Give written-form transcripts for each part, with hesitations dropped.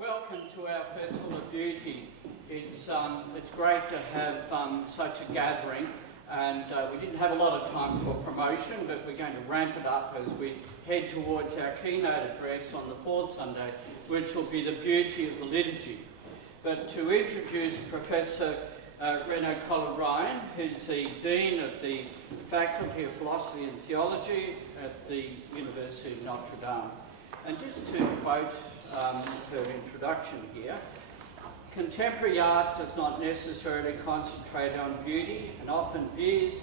Welcome to our Festival of Beauty. It's great to have such a gathering, and we didn't have a lot of time for promotion, but we're going to ramp it up as we head towards our keynote address on the fourth Sunday, which will be the beauty of the liturgy. But to introduce Professor Renaud Colin-Ryan, who's the Dean of the Faculty of Philosophy and Theology at the University of Notre Dame. And just to quote her introduction here, contemporary art does not necessarily concentrate on beauty and often veers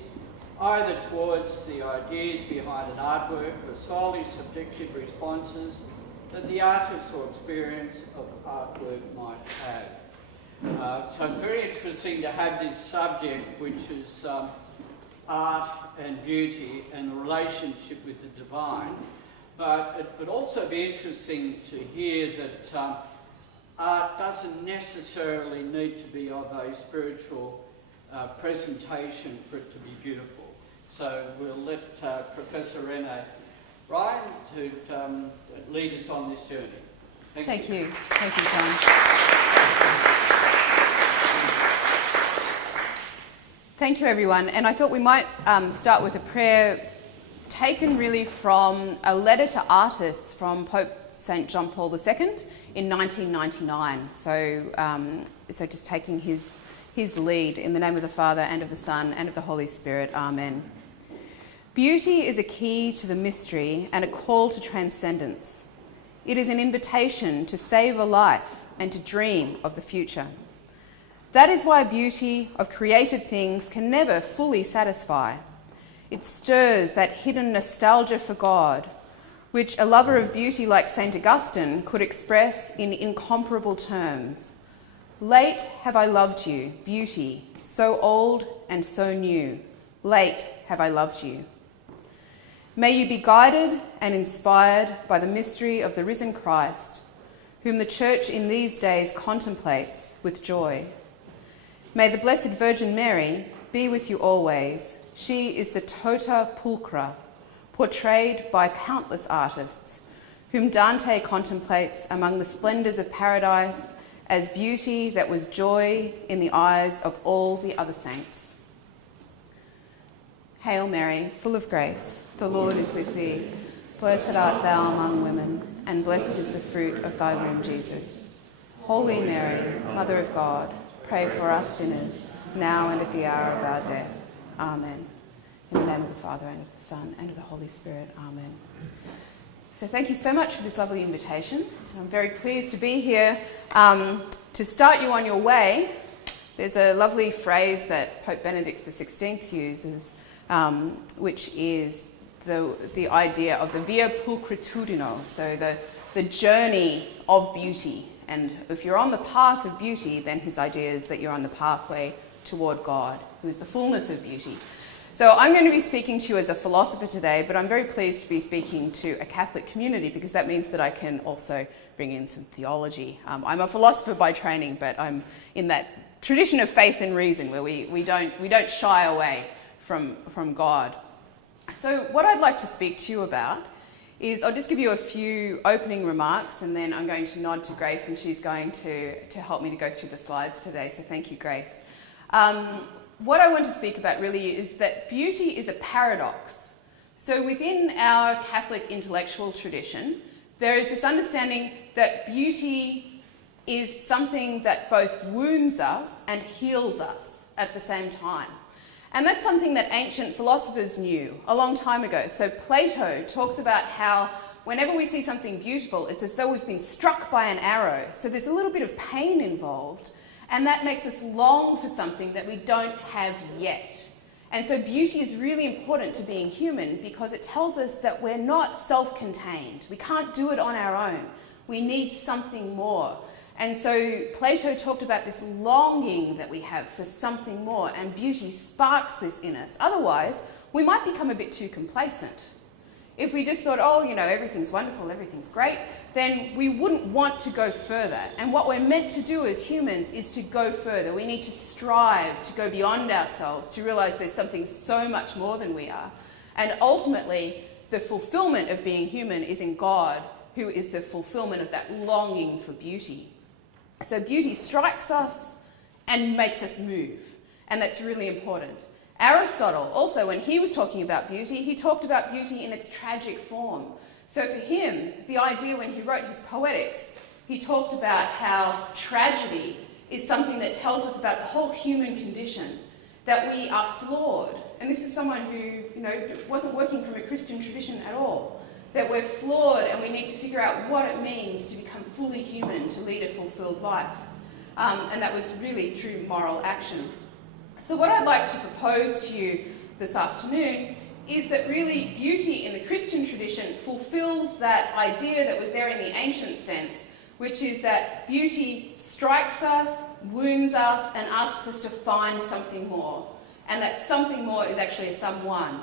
either towards the ideas behind an artwork or solely subjective responses that the artist or experience of artwork might have. So it's very interesting to have this subject, which is art and beauty and the relationship with the divine. But it would also be interesting to hear that art doesn't necessarily need to be of a spiritual presentation for it to be beautiful. So we'll let Professor Renaud Ryan to lead us on this journey. Thank you. Thank you, John. Thank you, everyone. And I thought we might start with a prayer taken really from a letter to artists from Pope St. John Paul II in 1999. So just taking his lead in the name of the Father and of the Son and of the Holy Spirit. Amen. Beauty is a key to the mystery and a call to transcendence. It is an invitation to save a life and to dream of the future. That is why beauty of created things can never fully satisfy. It stirs that hidden nostalgia for God, which a lover of beauty like St. Augustine could express in incomparable terms. Late have I loved you, beauty, so old and so new. Late have I loved you. May you be guided and inspired by the mystery of the risen Christ, whom the Church in these days contemplates with joy. May the Blessed Virgin Mary be with you always. She is the tota pulchra, portrayed by countless artists, whom Dante contemplates among the splendours of paradise as beauty that was joy in the eyes of all the other saints. Hail Mary, full of grace, the Lord is with thee. Blessed art thou among women, and blessed is the fruit of thy womb, Jesus. Holy Mary, Mother of God, pray for us sinners, now and at the hour of our death. Amen. In the name of the Father, and of the Son, and of the Holy Spirit. Amen. So thank you so much for this lovely invitation. I'm very pleased to be here. To start you on your way, there's a lovely phrase that Pope Benedict XVI uses, which is the idea of the via pulchritudino, so the journey of beauty. And if you're on the path of beauty, then his idea is that you're on the pathway toward God, who is the fullness of beauty. So I'm going to be speaking to you as a philosopher today, but I'm very pleased to be speaking to a Catholic community because that means that I can also bring in some theology. I'm a philosopher by training, but I'm in that tradition of faith and reason where we don't shy away from God. So what I'd like to speak to you about is I'll just give you a few opening remarks, and then I'm going to nod to Grace, and she's going to help me to go through the slides today. So thank you, Grace. What I want to speak about really is that beauty is a paradox. So within our Catholic intellectual tradition, there is this understanding that beauty is something that both wounds us and heals us at the same time. And that's something that ancient philosophers knew a long time ago. So Plato talks about how whenever we see something beautiful, it's as though we've been struck by an arrow. So there's a little bit of pain involved. And that makes us long for something that we don't have yet. And so beauty is really important to being human because it tells us that we're not self-contained. We can't do it on our own. We need something more. And so Plato talked about this longing that we have for something more, and beauty sparks this in us. Otherwise, we might become a bit too complacent. If we just thought, oh, everything's wonderful, everything's great, then we wouldn't want to go further. And what we're meant to do as humans is to go further. We need to strive to go beyond ourselves, to realize there's something so much more than we are. And ultimately, the fulfillment of being human is in God, who is the fulfillment of that longing for beauty. So beauty strikes us and makes us move, and that's really important. Aristotle, also, when he was talking about beauty, he talked about beauty in its tragic form. So for him, the idea when he wrote his Poetics, he talked about how tragedy is something that tells us about the whole human condition, that we are flawed. And this is someone who, wasn't working from a Christian tradition at all. That we're flawed and we need to figure out what it means to become fully human, to lead a fulfilled life. And that was really through moral action. So what I'd like to propose to you this afternoon is that really beauty in the Christian tradition fulfills that idea that was there in the ancient sense, which is that beauty strikes us, wounds us, and asks us to find something more. And that something more is actually a someone,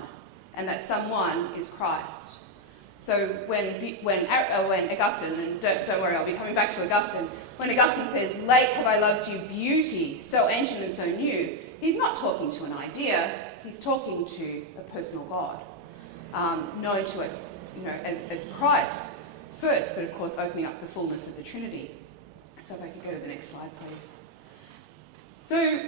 and that someone is Christ. So when Augustine, and don't worry, I'll be coming back to Augustine, when Augustine says, "Late have I loved you, beauty, so ancient and so new," he's not talking to an idea, he's talking to a personal God, known to us, as Christ first, but of course opening up the fullness of the Trinity. So if I could go to the next slide, please. So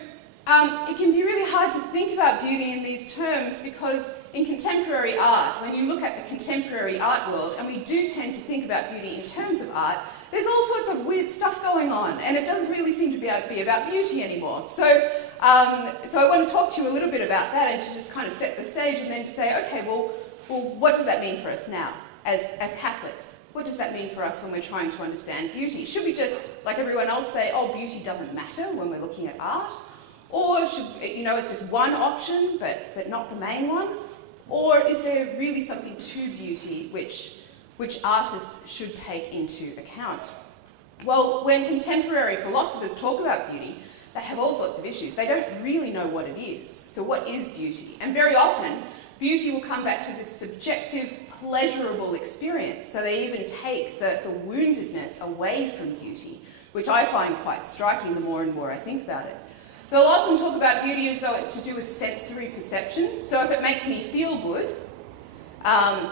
it can be really hard to think about beauty in these terms because in contemporary art, when you look at the contemporary art world, and we do tend to think about beauty in terms of art, there's all sorts of weird stuff going on, and it doesn't really seem to be about beauty anymore. So I want to talk to you a little bit about that and to just kind of set the stage and then to say, okay, well, what does that mean for us now as Catholics? What does that mean for us when we're trying to understand beauty? Should we just, like everyone else, say, oh, beauty doesn't matter when we're looking at art? Or should, it's just one option, but not the main one? Or is there really something to beauty which artists should take into account? Well, when contemporary philosophers talk about beauty, they have all sorts of issues. They don't really know what it is. So what is beauty? And very often, beauty will come back to this subjective, pleasurable experience. So they even take the woundedness away from beauty, which I find quite striking the more and more I think about it. They'll often talk about beauty as though it's to do with sensory perception. So if it makes me feel good,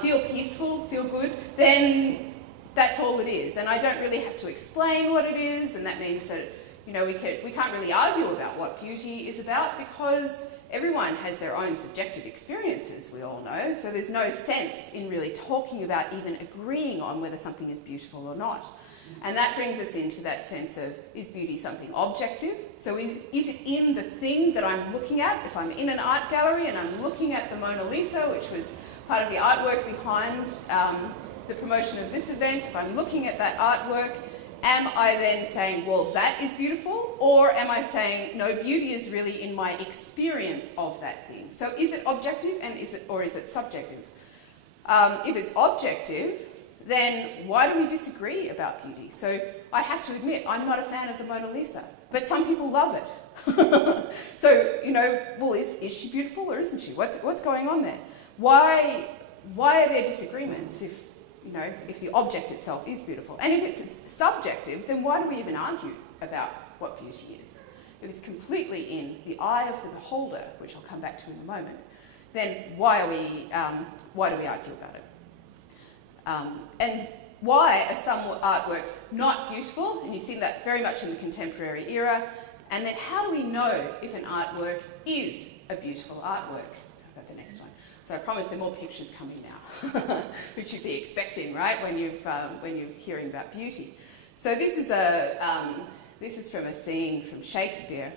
feel peaceful, feel good, then that's all it is. And I don't really have to explain what it is, and that means that we can't really argue about what beauty is about because everyone has their own subjective experiences, we all know. So there's no sense in really talking about even agreeing on whether something is beautiful or not. And that brings us into that sense of, is beauty something objective? So is it in the thing that I'm looking at? If I'm in an art gallery and I'm looking at the Mona Lisa, which was part of the artwork behind the promotion of this event, if I'm looking at that artwork, am I then saying, well, that is beautiful? Or am I saying, no, beauty is really in my experience of that thing? So is it objective or is it subjective? If it's objective, then why do we disagree about beauty? So I have to admit, I'm not a fan of the Mona Lisa, but some people love it. So, well, is she beautiful or isn't she? What's going on there? Why are there disagreements if the object itself is beautiful? And if it's subjective, then why do we even argue about what beauty is? If it's completely in the eye of the beholder, which I'll come back to in a moment, then why do we argue about it? And why are some artworks not beautiful? And you see that very much in the contemporary era. And then how do we know if an artwork is a beautiful artwork? So I've got the next one. So I promise there are more pictures coming now, which you'd be expecting, right, when you're hearing about beauty. So this is from a scene from Shakespeare,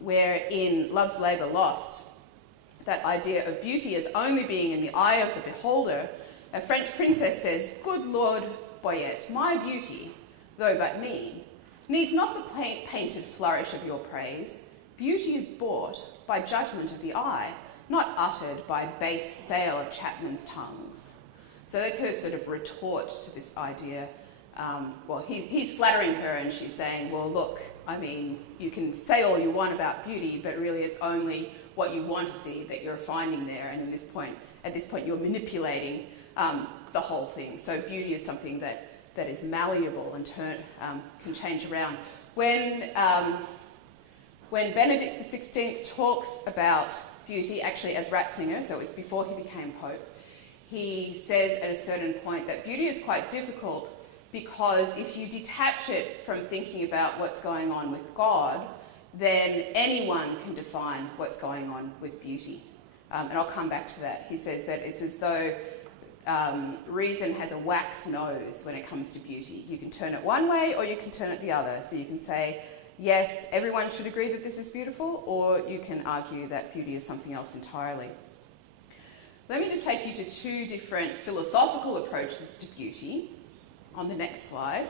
where in Love's Labour Lost, that idea of beauty as only being in the eye of the beholder, a French princess says, "Good Lord Boyet, my beauty, though but mean, needs not the painted flourish of your praise. Beauty is bought by judgment of the eye, not uttered by base sale of chapmen's tongues." So that's her sort of retort to this idea. He's flattering her and she's saying, well, look, I mean, you can say all you want about beauty, but really it's only what you want to see that you're finding there. And at this point, you're manipulating the whole thing. So beauty is something that is malleable and can change around. When Benedict XVI talks about beauty, actually as Ratzinger, so it was before he became Pope, he says at a certain point that beauty is quite difficult because if you detach it from thinking about what's going on with God, then anyone can define what's going on with beauty. And I'll come back to that. He says that it's as though reason has a wax nose when it comes to beauty. You can turn it one way or you can turn it the other. So you can say, yes, everyone should agree that this is beautiful, or you can argue that beauty is something else entirely. Let me just take you to two different philosophical approaches to beauty on the next slide.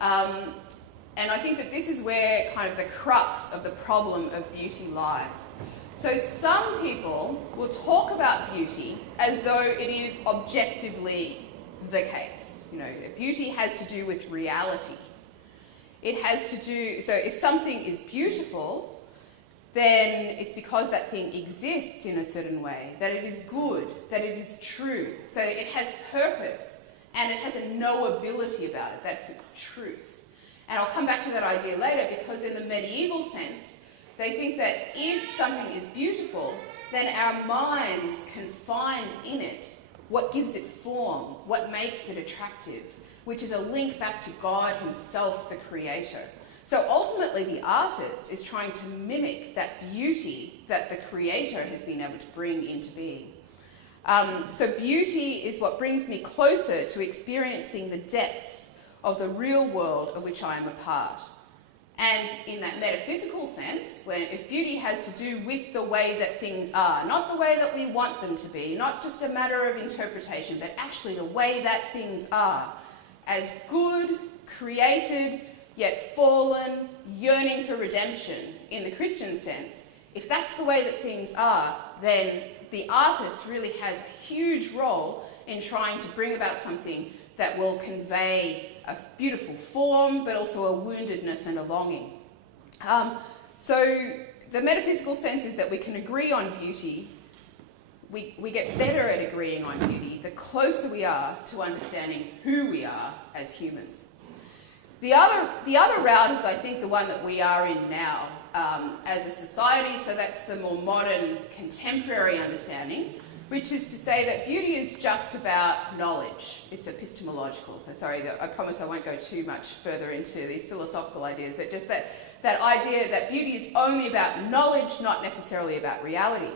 And I think that this is where kind of the crux of the problem of beauty lies. So some people will talk about beauty as though it is objectively the case. You know, beauty has to do with reality. It has to do, so if something is beautiful, then it's because that thing exists in a certain way, that it is good, that it is true. So it has purpose and it has a knowability about it. That's its truth. And I'll come back to that idea later, because in the medieval sense, they think that if something is beautiful, then our minds can find in it what gives it form, what makes it attractive, which is a link back to God himself, the creator. So ultimately the artist is trying to mimic that beauty that the creator has been able to bring into being. So beauty is what brings me closer to experiencing the depths of the real world of which I am a part. And in that metaphysical sense, if beauty has to do with the way that things are, not the way that we want them to be, not just a matter of interpretation, but actually the way that things are, as good, created, yet fallen, yearning for redemption in the Christian sense, if that's the way that things are, then the artist really has a huge role in trying to bring about something that will convey a beautiful form, but also a woundedness and a longing. So the metaphysical sense is that we can agree on beauty. We get better at agreeing on beauty the closer we are to understanding who we are as humans. The other route is, I think, the one that we are in now as a society, so that's the more modern, contemporary understanding, which is to say that beauty is just about knowledge. It's epistemological. So sorry, I promise I won't go too much further into these philosophical ideas, but just that idea that beauty is only about knowledge, not necessarily about reality.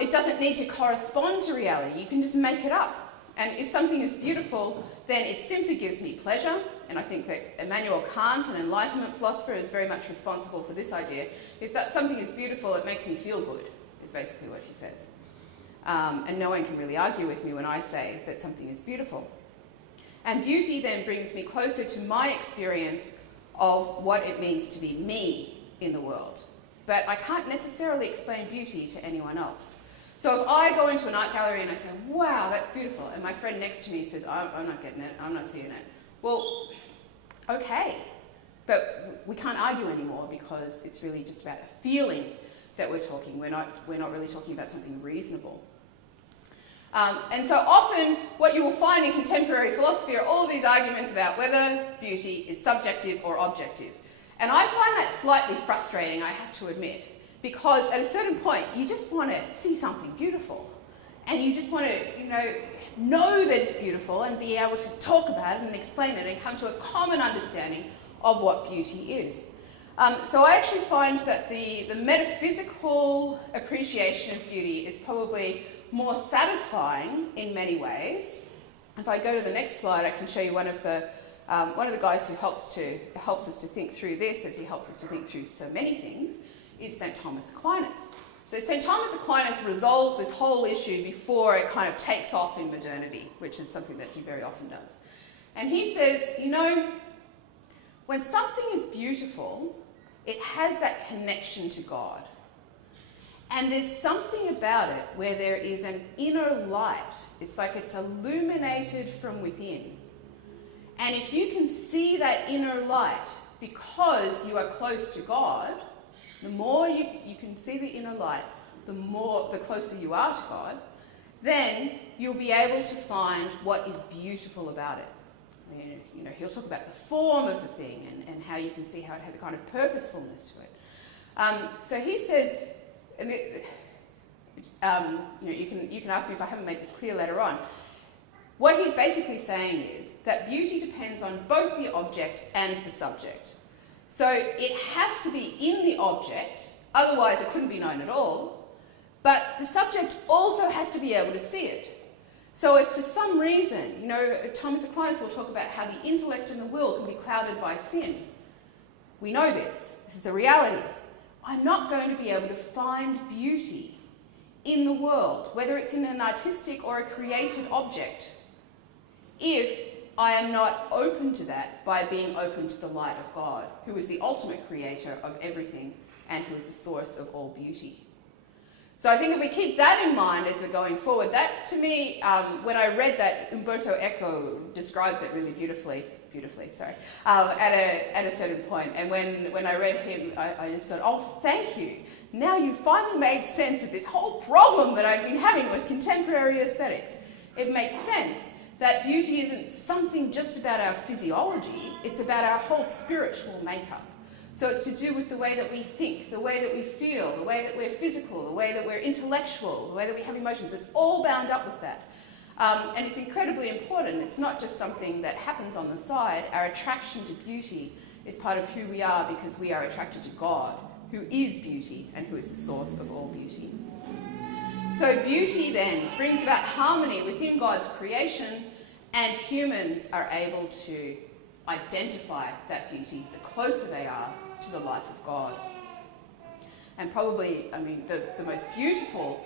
It doesn't need to correspond to reality. You can just make it up. And if something is beautiful, then it simply gives me pleasure. And I think that Immanuel Kant, an Enlightenment philosopher, is very much responsible for this idea. If something is beautiful, it makes me feel good, is basically what he says. And no one can really argue with me when I say that something is beautiful. And beauty then brings me closer to my experience of what it means to be me in the world. But I can't necessarily explain beauty to anyone else. So if I go into an art gallery and I say, wow, that's beautiful, and my friend next to me says, I'm not getting it, I'm not seeing it. Well, okay, but we can't argue anymore because it's really just about a feeling that we're talking. We're not really talking about something reasonable. And so often what you will find in contemporary philosophy are all of these arguments about whether beauty is subjective or objective. And I find that slightly frustrating, I have to admit, because at a certain point you just want to see something beautiful. And you just want to, know that it's beautiful and be able to talk about it and explain it and come to a common understanding of what beauty is. So I actually find that the metaphysical appreciation of beauty is probably more satisfying in many ways. If I go to the next slide, I can show you one of the guys who helps us to think through this, as he helps us to think through so many things, is St. Thomas Aquinas. So St. Thomas Aquinas resolves this whole issue before it kind of takes off in modernity, which is something that he very often does. And he says, when something is beautiful, it has that connection to God. And there's something about it where there is an inner light. It's like it's illuminated from within. And if you can see that inner light because you are close to God, the more you can see the inner light, the closer you are to God, then you'll be able to find what is beautiful about it. He'll talk about the form of the thing and how you can see how it has a kind of purposefulness to it. So he says, You can ask me if I haven't made this clear later on. What he's basically saying is that beauty depends on both the object and the subject. So it has to be in the object, otherwise it couldn't be known at all, but the subject also has to be able to see it. So if for some reason, Thomas Aquinas will talk about how the intellect and the will can be clouded by sin. We know this. This is a reality. I'm not going to be able to find beauty in the world, whether it's in an artistic or a created object, if I am not open to that by being open to the light of God, who is the ultimate creator of everything and who is the source of all beauty. So I think if we keep that in mind as we're going forward, that to me, when I read that, Umberto Eco describes it really beautifully, at a certain point. And when I read him, I just thought, oh, thank you. Now you've finally made sense of this whole problem that I've been having with contemporary aesthetics. It makes sense that beauty isn't something just about our physiology, it's about our whole spiritual makeup. So it's to do with the way that we think, the way that we feel, the way that we're physical, the way that we're intellectual, the way that we have emotions. It's all bound up with that. And it's incredibly important. It's not just something that happens on the side. Our attraction to beauty is part of who we are because we are attracted to God, who is beauty and who is the source of all beauty. So beauty then brings about harmony within God's creation, and humans are able to identify that beauty the closer they are to the life of God. And probably, the most beautiful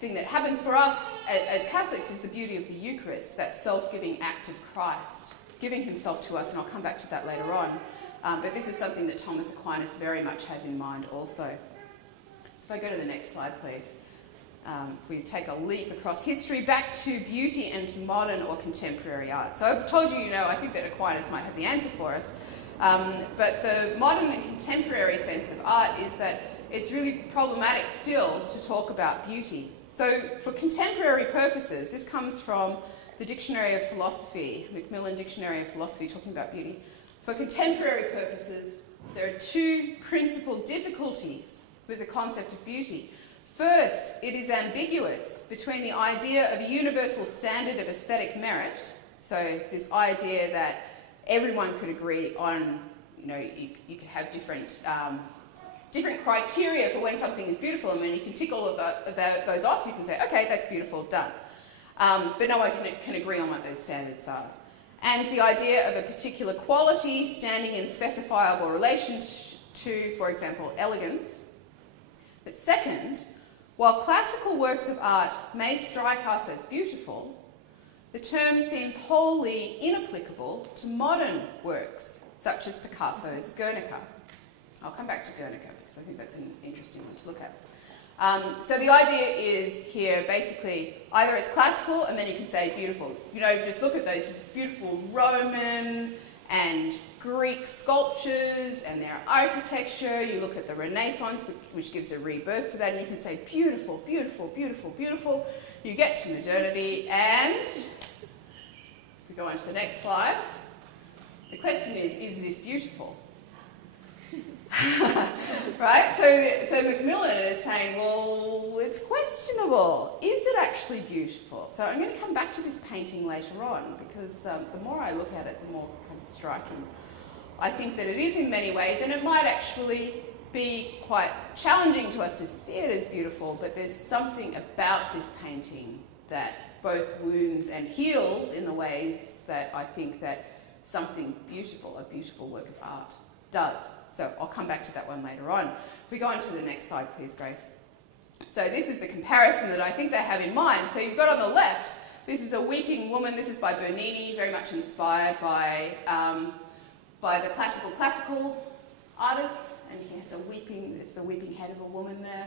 thing that happens for us as Catholics is the beauty of the Eucharist, that self-giving act of Christ, giving himself to us, and I'll come back to that later on. But this is something that Thomas Aquinas very much has in mind also. So if I go to the next slide, please. If we take a leap across history back to beauty and to modern or contemporary art. So I've told you, I think that Aquinas might have the answer for us. But the modern and contemporary sense of art is that it's really problematic still to talk about beauty. So for contemporary purposes, this comes from the Dictionary of Philosophy, Macmillan Dictionary of Philosophy, talking about beauty. For contemporary purposes, there are two principal difficulties with the concept of beauty. First, it is ambiguous between the idea of a universal standard of aesthetic merit, so this idea that everyone could agree on, you could have different criteria for when something is beautiful, and when you can tick all of those off, you can say, okay, that's beautiful, done. But no one can agree on what those standards are. And the idea of a particular quality standing in specifiable relation to, for example, elegance. But second, while classical works of art may strike us as beautiful, the term seems wholly inapplicable to modern works, such as Picasso's Guernica. I'll come back to Guernica because I think that's an interesting one to look at. So the idea is here basically either it's classical and then you can say beautiful. Just look at those beautiful Roman and Greek sculptures and their architecture. You look at the Renaissance, which gives a rebirth to that, and you can say beautiful, beautiful, beautiful, beautiful. You get to modernity, and if we go on to the next slide, the question is this beautiful? Right? So Macmillan is saying, well, it's questionable. Is it actually beautiful? So I'm going to come back to this painting later on, because the more I look at it, the more kind of striking I think that it is in many ways, and it might actually be quite challenging to us to see it as beautiful, but there's something about this painting that both wounds and heals in the ways that I think that something beautiful, a beautiful work of art, does. So I'll come back to that one later on. If we go on to the next slide, please, Grace. So this is the comparison that I think they have in mind. So you've got on the left, this is a weeping woman. This is by Bernini, very much inspired by the classical artists, and he has it's the weeping head of a woman there.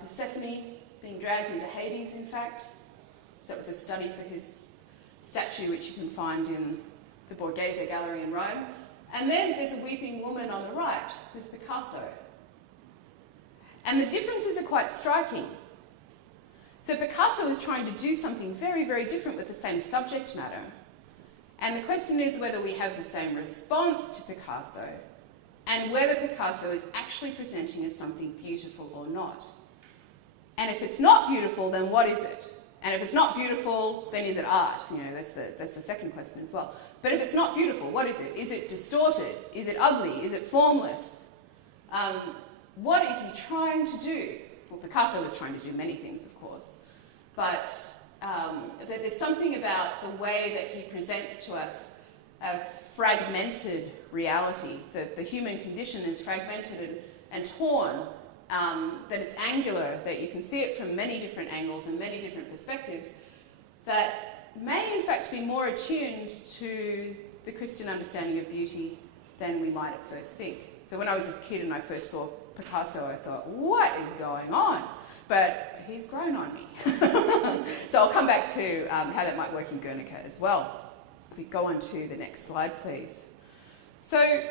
Persephone being dragged into Hades, in fact. So it was a study for his statue, which you can find in the Borghese Gallery in Rome. And then there's a weeping woman on the right with Picasso. And the differences are quite striking. So Picasso is trying to do something very, very different with the same subject matter. And the question is whether we have the same response to Picasso and whether Picasso is actually presenting as something beautiful or not. And if it's not beautiful, then what is it? And if it's not beautiful, then is it art? That's the second question as well. But if it's not beautiful, what is it? Is it distorted? Is it ugly? Is it formless? What is he trying to do? Well, Picasso was trying to do many things, of course. But there's something about the way that he presents to us a fragmented reality, that the human condition is fragmented and torn, that it's angular, that you can see it from many different angles and many different perspectives, that may in fact be more attuned to the Christian understanding of beauty than we might at first think. So when I was a kid and I first saw Picasso, I thought, what is going on? But he's grown on me. So I'll come back to how that might work in Guernica as well. If we go on to the next slide, please. So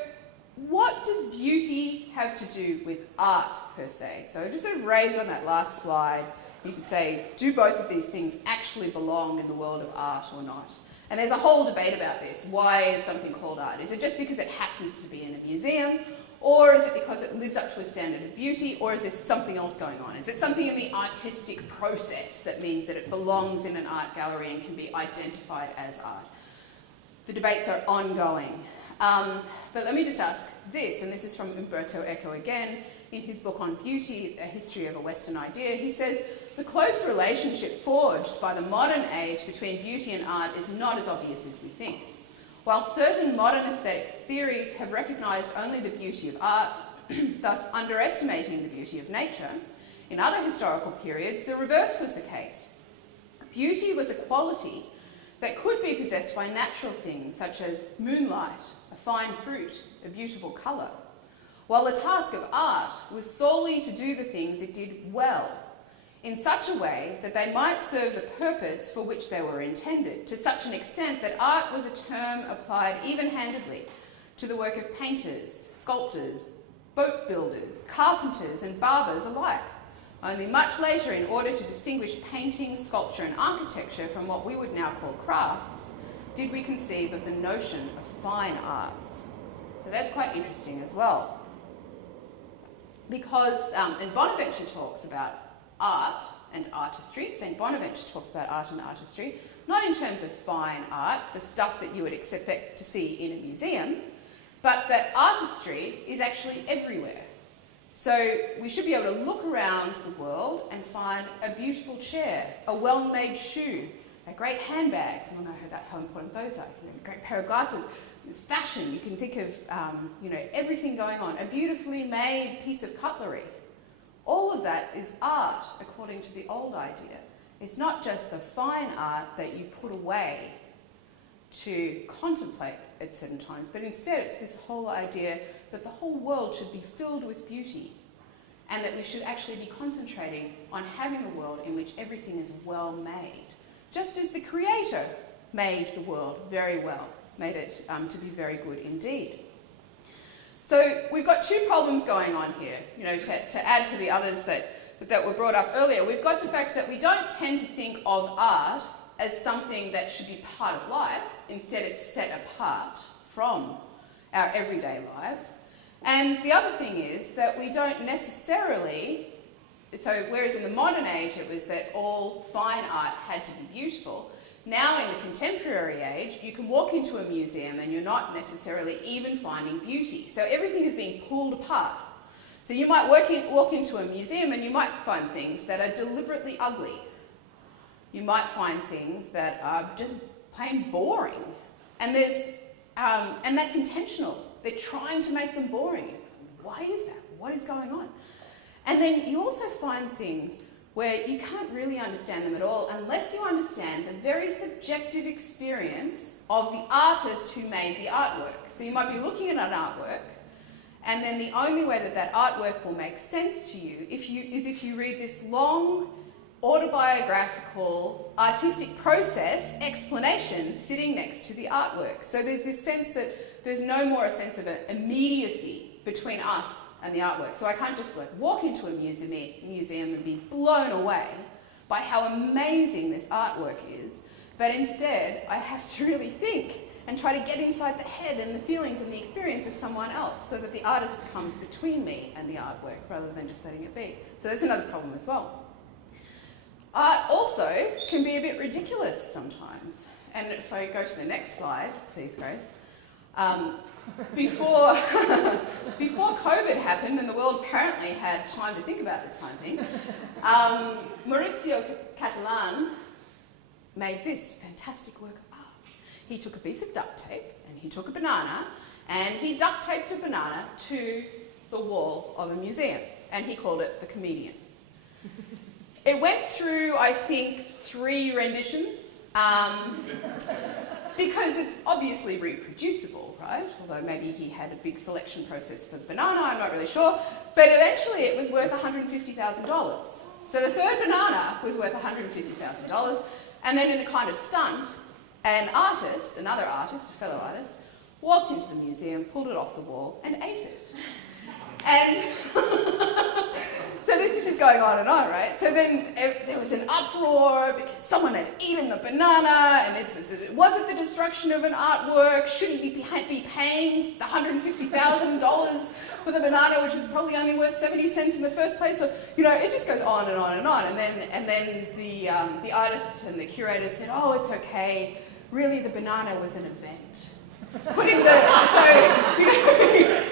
what does beauty have to do with art, per se? So just sort of raised on that last slide, you could say, do both of these things actually belong in the world of art or not? And there's a whole debate about this. Why is something called art? Is it just because it happens to be in a museum? Or is it because it lives up to a standard of beauty? Or is there something else going on? Is it something in the artistic process that means that it belongs in an art gallery and can be identified as art? The debates are ongoing. But let me just ask this, and this is from Umberto Eco again, in his book on beauty, A History of a Western Idea. He says, the close relationship forged by the modern age between beauty and art is not as obvious as we think. While certain modern aesthetic theories have recognised only the beauty of art, thus underestimating the beauty of nature, in other historical periods the reverse was the case. Beauty was a quality that could be possessed by natural things such as moonlight, a fine fruit, a beautiful colour, while the task of art was solely to do the things it did well, in such a way that they might serve the purpose for which they were intended, to such an extent that art was a term applied even-handedly to the work of painters, sculptors, boat builders, carpenters and barbers alike. Only much later, in order to distinguish painting, sculpture and architecture from what we would now call crafts, did we conceive of the notion of fine arts. So that's quite interesting as well. Because, and Bonaventure talks about art and artistry. St. Bonaventure talks about art and artistry, not in terms of fine art, the stuff that you would expect to see in a museum, but that artistry is actually everywhere. So we should be able to look around the world and find a beautiful chair, a well-made shoe, a great handbag. I don't know how important those are. A great pair of glasses. Fashion, you can think of everything going on. A beautifully made piece of cutlery. All of that is art, according to the old idea. It's not just the fine art that you put away to contemplate at certain times, but instead it's this whole idea that the whole world should be filled with beauty and that we should actually be concentrating on having a world in which everything is well made. Just as the Creator made the world very well, made it to be very good indeed. So we've got two problems going on here, to add to the others that were brought up earlier. We've got the fact that we don't tend to think of art as something that should be part of life. Instead, it's set apart from our everyday lives. And the other thing is that we don't necessarily, so whereas in the modern age it was that all fine art had to be beautiful, now in the contemporary age you can walk into a museum and you're not necessarily even finding beauty. So everything is being pulled apart. So you might walk into a museum and you might find things that are deliberately ugly. You might find things that are just plain boring. And that's intentional. They're trying to make them boring. Why is that? What is going on? And then you also find things where you can't really understand them at all unless you understand the very subjective experience of the artist who made the artwork. So you might be looking at an artwork, and then the only way that artwork will make sense to you is if you read this long autobiographical artistic process explanation sitting next to the artwork. So there's this sense that there's no more a sense of an immediacy between us and the artwork. So I can't just walk into a museum and be blown away by how amazing this artwork is, but instead I have to really think and try to get inside the head and the feelings and the experience of someone else so that the artist comes between me and the artwork rather than just letting it be. So that's another problem as well. art also can be a bit ridiculous sometimes. And if I go to the next slide, please, Grace. Before COVID happened, and the world apparently had time to think about this kind of thing, Maurizio Catalan made this fantastic work of art. He took a piece of duct tape, and he took a banana, and he duct taped a banana to the wall of a museum, and he called it The Comedian. It went through, I think, 3 renditions, because it's obviously reproducible, right? Although maybe he had a big selection process for the banana, I'm not really sure. But eventually it was worth $150,000. So the third banana was worth $150,000, and then in a kind of stunt, another artist, a fellow artist, walked into the museum, pulled it off the wall, and ate it. And so this is just going on, right? So then there was an uproar because someone had eaten the banana, and was it the destruction of an artwork? Should he be paying the $150,000 for the banana, which was probably only worth 70 cents in the first place? So, it just goes on and on and on. And then the artist and the curator said, "Oh, it's okay. Really, the banana was an event." So you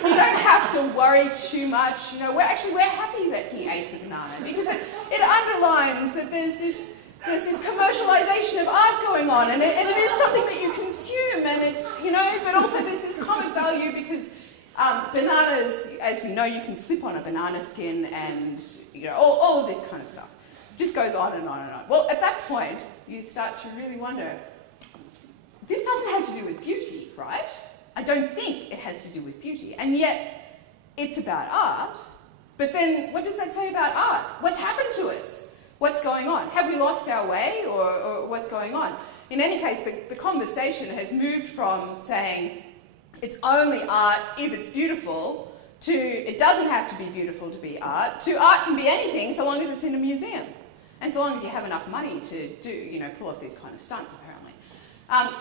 don't have to worry too much. We're happy that he ate the banana because it underlines that there's this commercialization of art going on, and it is something that you consume, and it's but also there's this comic value because bananas, as we know, you can slip on a banana skin, and all of this kind of stuff just goes on and on and on. Well, at that point, you start to really wonder. This doesn't have to do with beauty, right? I don't think it has to do with beauty. And yet, it's about art. But then, what does that say about art? What's happened to us? What's going on? Have we lost our way, or what's going on? In any case, the conversation has moved from saying it's only art if it's beautiful, to it doesn't have to be beautiful to be art, to art can be anything so long as it's in a museum. And so long as you have enough money to pull off these kind of stunts, apparently.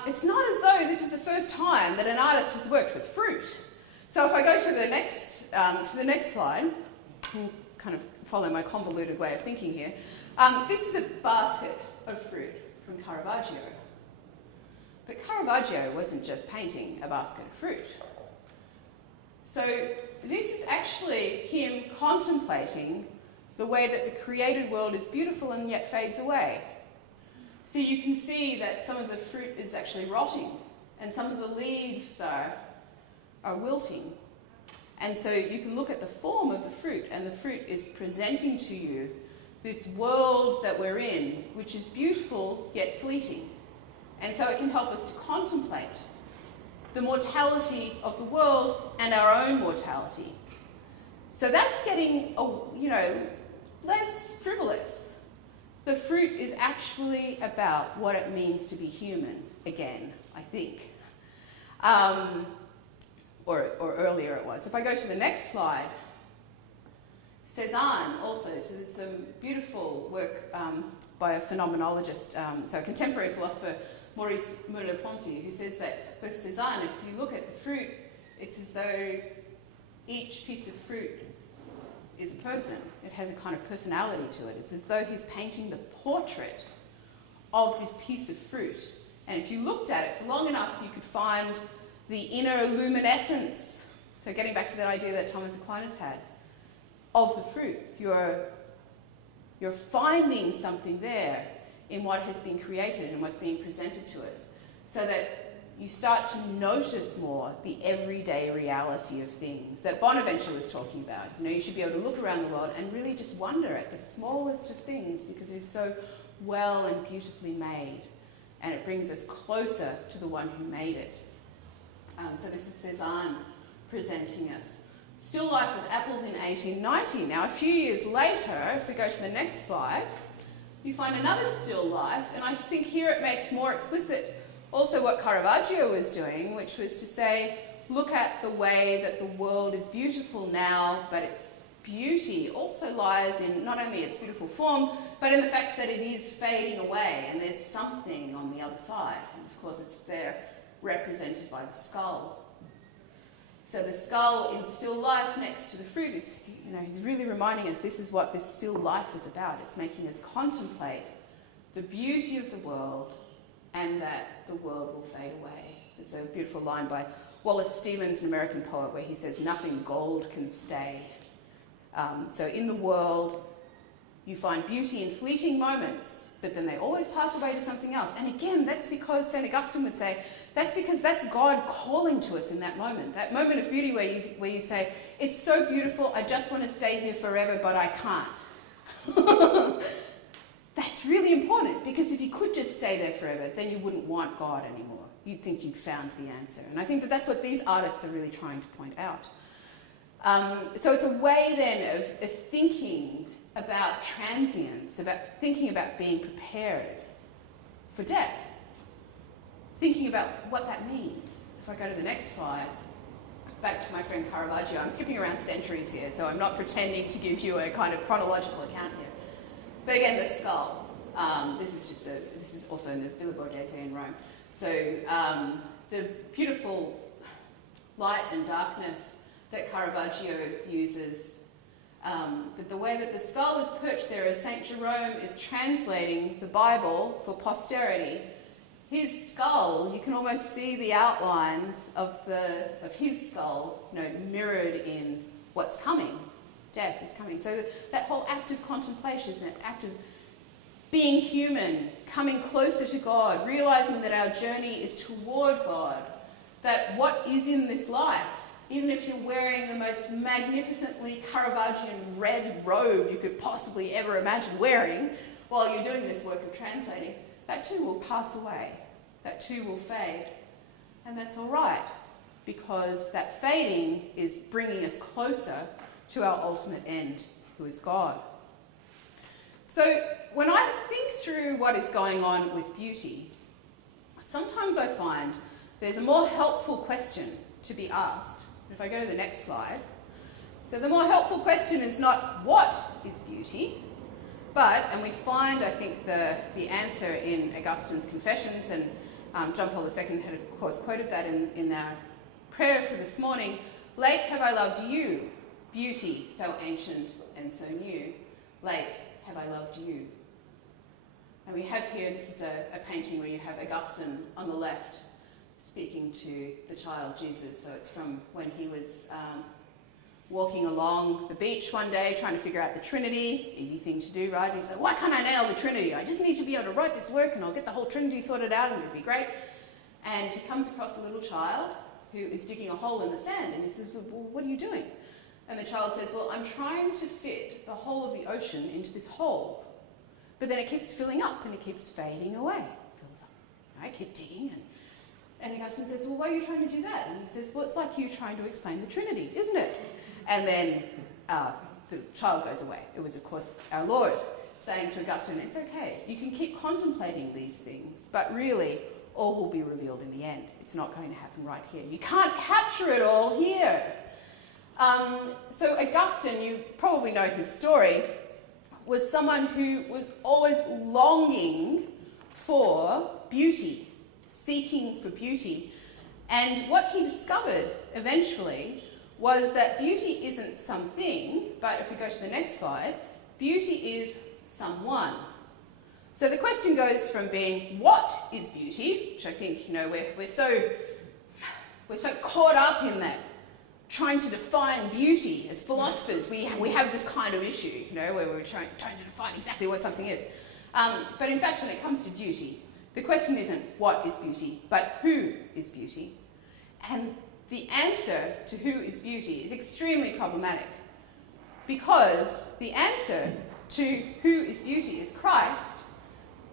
It's not as though this is the first time that an artist has worked with fruit. So if I go to the next slide, and kind of follow my convoluted way of thinking here, this is a basket of fruit from Caravaggio. But Caravaggio wasn't just painting a basket of fruit. So this is actually him contemplating the way that the created world is beautiful and yet fades away. So you can see that some of the fruit is actually rotting, and some of the leaves are wilting. And so you can look at the form of the fruit, and the fruit is presenting to you this world that we're in, which is beautiful yet fleeting. And so it can help us to contemplate the mortality of the world and our own mortality. So that's getting, less frivolous. The fruit is actually about what it means to be human again, I think. Or earlier it was. If I go to the next slide, Cézanne also, so there's some beautiful work by a phenomenologist, so a contemporary philosopher, Maurice Merleau-Ponty, who says that with Cézanne, if you look at the fruit, it's as though each piece of fruit is a person. It has a kind of personality to it. It's as though he's painting the portrait of this piece of fruit. And if you looked at it for long enough, you could find the inner luminescence. So getting back to that idea that Thomas Aquinas had of the fruit. You're finding something there in what has been created and what's being presented to us, so that you start to notice more the everyday reality of things that Bonaventure was talking about. You should be able to look around the world and really just wonder at the smallest of things because it's so well and beautifully made, and it brings us closer to the one who made it. So this is Cézanne presenting us. Still life with apples in 1890. Now, a few years later, if we go to the next slide, you find another still life, and I think here it makes more explicit also what Caravaggio was doing, which was to say, look at the way that the world is beautiful now, but its beauty also lies in not only its beautiful form, but in the fact that it is fading away, and there's something on the other side. And of course, it's there represented by the skull. So the skull in still life next to the fruit, it's, he's really reminding us this is what this still life is about. It's making us contemplate the beauty of the world and that the world will fade away. There's a beautiful line by Wallace Stevens, an American poet, where he says, "Nothing gold can stay." So in the world, you find beauty in fleeting moments, but then they always pass away to something else. And again, that's because St. Augustine would say, that's because that's God calling to us in that moment of beauty where you say, it's so beautiful, I just want to stay here forever, but I can't. That's really important, because if you could just stay there forever, then you wouldn't want God anymore. You'd think you'd found the answer. And I think that that's what these artists are really trying to point out. So it's a way then of thinking about transience, about thinking about being prepared for death. Thinking about what that means. If I go to the next slide, back to my friend Caravaggio. I'm skipping around centuries here, so I'm not pretending to give you a kind of chronological account here. But again, the skull. This is also in the Villa Borghese in Rome. So the beautiful light and darkness that Caravaggio uses, but the way that the skull is perched there as St. Jerome is translating the Bible for posterity. His skull, you can almost see the outlines of his skull, mirrored in what's coming. Death is coming. So that whole act of contemplation is an act of being human, coming closer to God, realizing that our journey is toward God, that what is in this life, even if you're wearing the most magnificently Caravaggian red robe you could possibly ever imagine wearing while you're doing this work of translating, that too will pass away. That too will fade. And that's all right, because that fading is bringing us closer to our ultimate end, who is God. So when I think through what is going on with beauty, sometimes I find there's a more helpful question to be asked. If I go to the next slide. So the more helpful question is not what is beauty, but, and we find, I think, the answer in Augustine's Confessions, and John Paul II had, of course, quoted that in our prayer for this morning. Late have I loved you, beauty so ancient and so new. Late have I loved you. And we have here, this is a painting where you have Augustine on the left speaking to the child Jesus. So it's from when he was walking along the beach one day trying to figure out the Trinity. Easy thing to do, right? He's like, why can't I nail the Trinity? I just need to be able to write this work and I'll get the whole Trinity sorted out and it'll be great. And he comes across a little child who is digging a hole in the sand, and he says, well, what are you doing? And the child says, well, I'm trying to fit the whole of the ocean into this hole. But then it keeps filling up and it keeps fading away. It fills up. I keep digging. And Augustine says, well, why are you trying to do that? And he says, well, it's like you trying to explain the Trinity, isn't it? And then the child goes away. It was, of course, our Lord saying to Augustine, it's okay, you can keep contemplating these things, but really, all will be revealed in the end. It's not going to happen right here. You can't capture it all here. So Augustine, you probably know his story, was someone who was always longing for beauty, seeking for beauty. And what he discovered eventually was that beauty isn't something, but if we go to the next slide, beauty is someone. So the question goes from being, what is beauty? Which I think, we're so caught up in that, trying to define beauty as philosophers. We have this kind of issue, where we're trying to define exactly what something is. But in fact, when it comes to beauty, the question isn't what is beauty, but who is beauty? And the answer to who is beauty is extremely problematic, because the answer to who is beauty is Christ.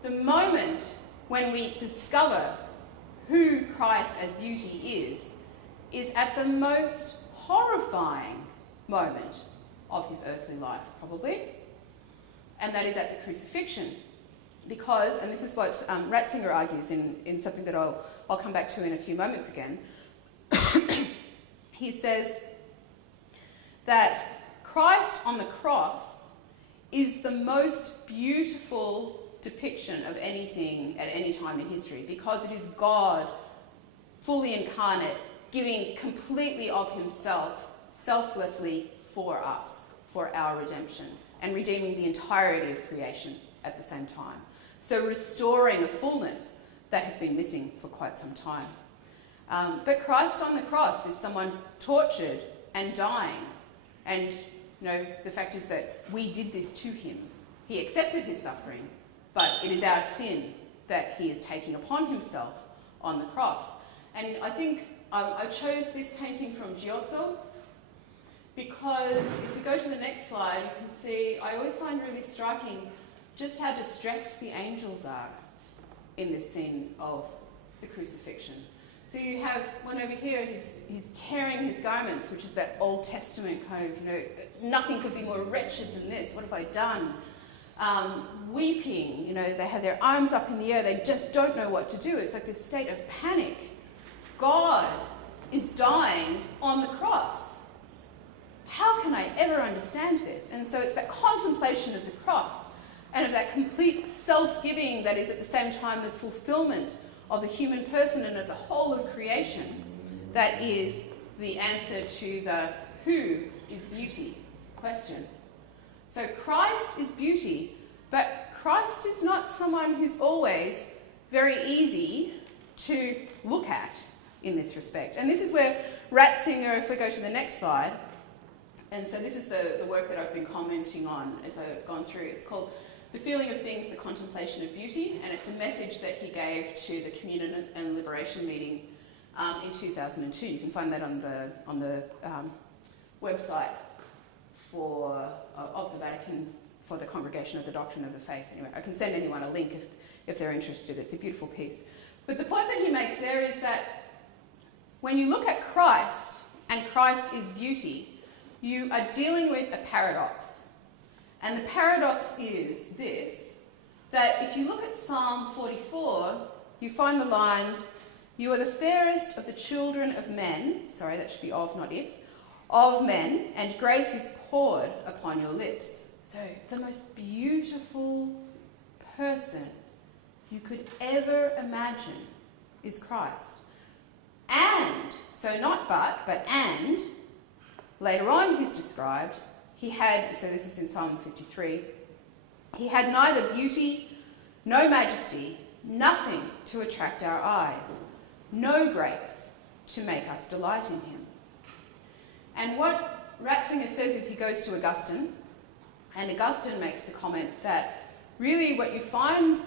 The moment when we discover who Christ as beauty is at the most horrifying moment of his earthly life, probably, and that is at the crucifixion. Because, and this is what Ratzinger argues in something that I'll come back to in a few moments again, he says that Christ on the cross is the most beautiful depiction of anything at any time in history, because it is God fully incarnate giving completely of himself, selflessly for us, for our redemption, and redeeming the entirety of creation at the same time. So restoring a fullness that has been missing for quite some time. But Christ on the cross is someone tortured and dying. And the fact is that we did this to him. He accepted his suffering, but it is our sin that he is taking upon himself on the cross. And I think I chose this painting from Giotto because if we go to the next slide, you can see, I always find really striking just how distressed the angels are in this scene of the crucifixion. So you have one over here, he's tearing his garments, which is that Old Testament kind of, nothing could be more wretched than this, what have I done? Weeping, they have their arms up in the air, they just don't know what to do. It's like this state of panic. God is dying on the cross. How can I ever understand this? And so it's that contemplation of the cross and of that complete self-giving that is at the same time the fulfillment of the human person and of the whole of creation that is the answer to the who is beauty question. So Christ is beauty, but Christ is not someone who's always very easy to look at in this respect. And this is where Ratzinger, if we go to the next slide, and so this is the work that I've been commenting on as I've gone through. It's called The Feeling of Things, the Contemplation of Beauty, and it's a message that he gave to the Communion and Liberation meeting in 2002. You can find that on the website of the Vatican for the Congregation of the Doctrine of the Faith. Anyway, I can send anyone a link if they're interested. It's a beautiful piece. But the point that he makes there is that when you look at Christ, and Christ is beauty, you are dealing with a paradox. And the paradox is this, that if you look at Psalm 44, you find the lines, "You are the fairest of the children of men," sorry, that should be of, not if, "of men, and grace is poured upon your lips." So the most beautiful person you could ever imagine is Christ. And, so not but and, later on he's described, he had, so this is in Psalm 53, he had neither beauty, no majesty, nothing to attract our eyes, no grace to make us delight in him. And what Ratzinger says is he goes to Augustine, and Augustine makes the comment that really what you find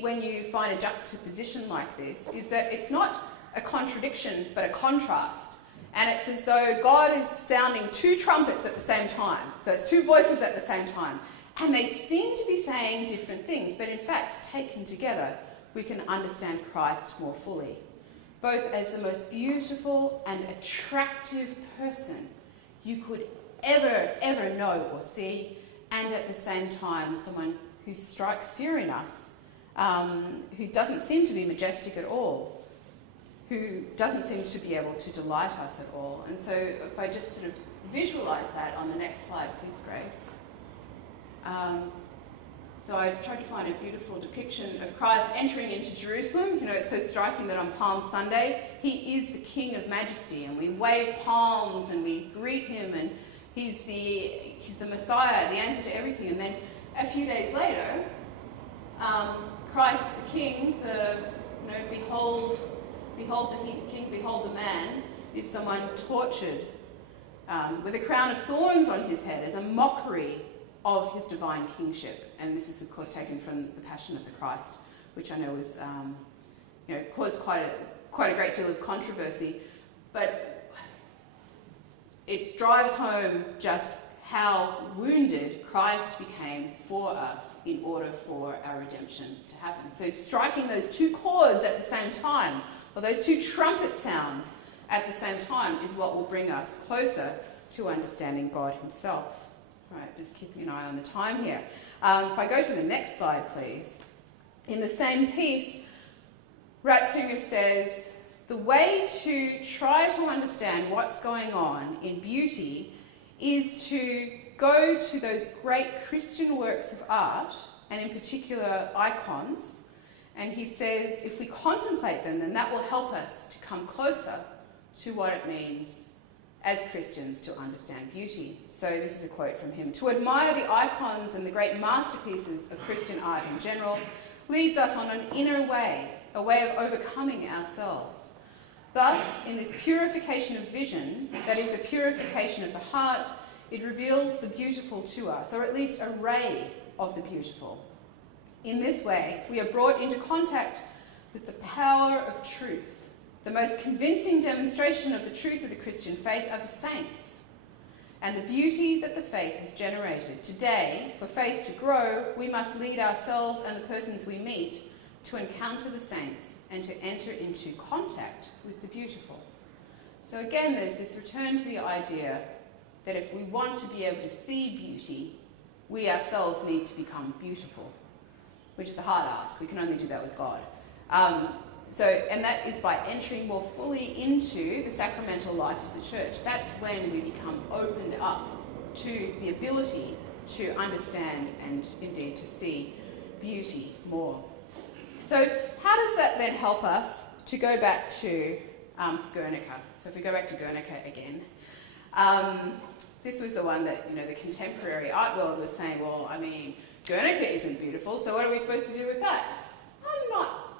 when you find a juxtaposition like this is that it's not a contradiction but a contrast. And it's as though God is sounding two trumpets at the same time. So it's two voices at the same time. And they seem to be saying different things, but in fact, taken together, we can understand Christ more fully, both as the most beautiful and attractive person you could ever know or see, and at the same time, someone who strikes fear in us, who doesn't seem to be majestic at all, who doesn't seem to be able to delight us at all. And so if I just sort of visualise that on the next slide, please, Grace. So I tried to find a beautiful depiction of Christ entering into Jerusalem. It's so striking that on Palm Sunday, he is the King of Majesty, and we wave palms and we greet him, and he's the Messiah, the answer to everything. And then a few days later, Christ the King, behold the King, behold the man, is someone tortured with a crown of thorns on his head as a mockery of his divine kingship. And this is, of course, taken from the Passion of the Christ, which I know was, caused quite a great deal of controversy. But it drives home just how wounded Christ became for us in order for our redemption to happen. So striking those two chords at the same time, or those two trumpet sounds at the same time, is what will bring us closer to understanding God himself. Right, just keeping an eye on the time here. If I go to the next slide, please. In the same piece, Ratzinger says, the way to try to understand what's going on in beauty is to go to those great Christian works of art, and in particular icons. And he says, if we contemplate them, then that will help us to come closer to what it means as Christians to understand beauty. So this is a quote from him. To admire the icons and the great masterpieces of Christian art in general leads us on an inner way, a way of overcoming ourselves. Thus, in this purification of vision, that is a purification of the heart, it reveals the beautiful to us, or at least a ray of the beautiful. In this way, we are brought into contact with the power of truth. The most convincing demonstration of the truth of the Christian faith are the saints, and the beauty that the faith has generated. Today, for faith to grow, we must lead ourselves and the persons we meet to encounter the saints and to enter into contact with the beautiful. So again, there's this return to the idea that if we want to be able to see beauty, we ourselves need to become beautiful, which is a hard ask. We can only do that with God. And that is by entering more fully into the sacramental life of the church. That's when we become opened up to the ability to understand and indeed to see beauty more. So how does that then help us to go back to Guernica? So if we go back to Guernica again, this was the one that, the contemporary art world was saying, well, I mean, Guernica isn't beautiful, so what are we supposed to do with that?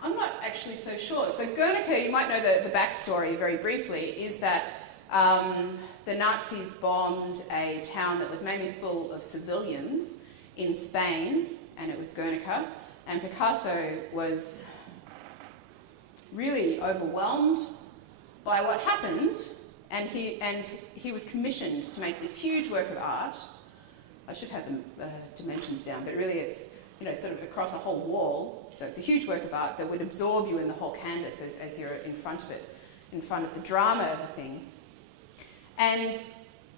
I'm not actually so sure. So Guernica, you might know the backstory very briefly, is that the Nazis bombed a town that was mainly full of civilians in Spain, and it was Guernica, and Picasso was really overwhelmed by what happened, and he was commissioned to make this huge work of art. I should have the dimensions down, but really it's sort of across a whole wall. So it's a huge work of art that would absorb you in the whole canvas as you're in front of it, in front of the drama of the thing. And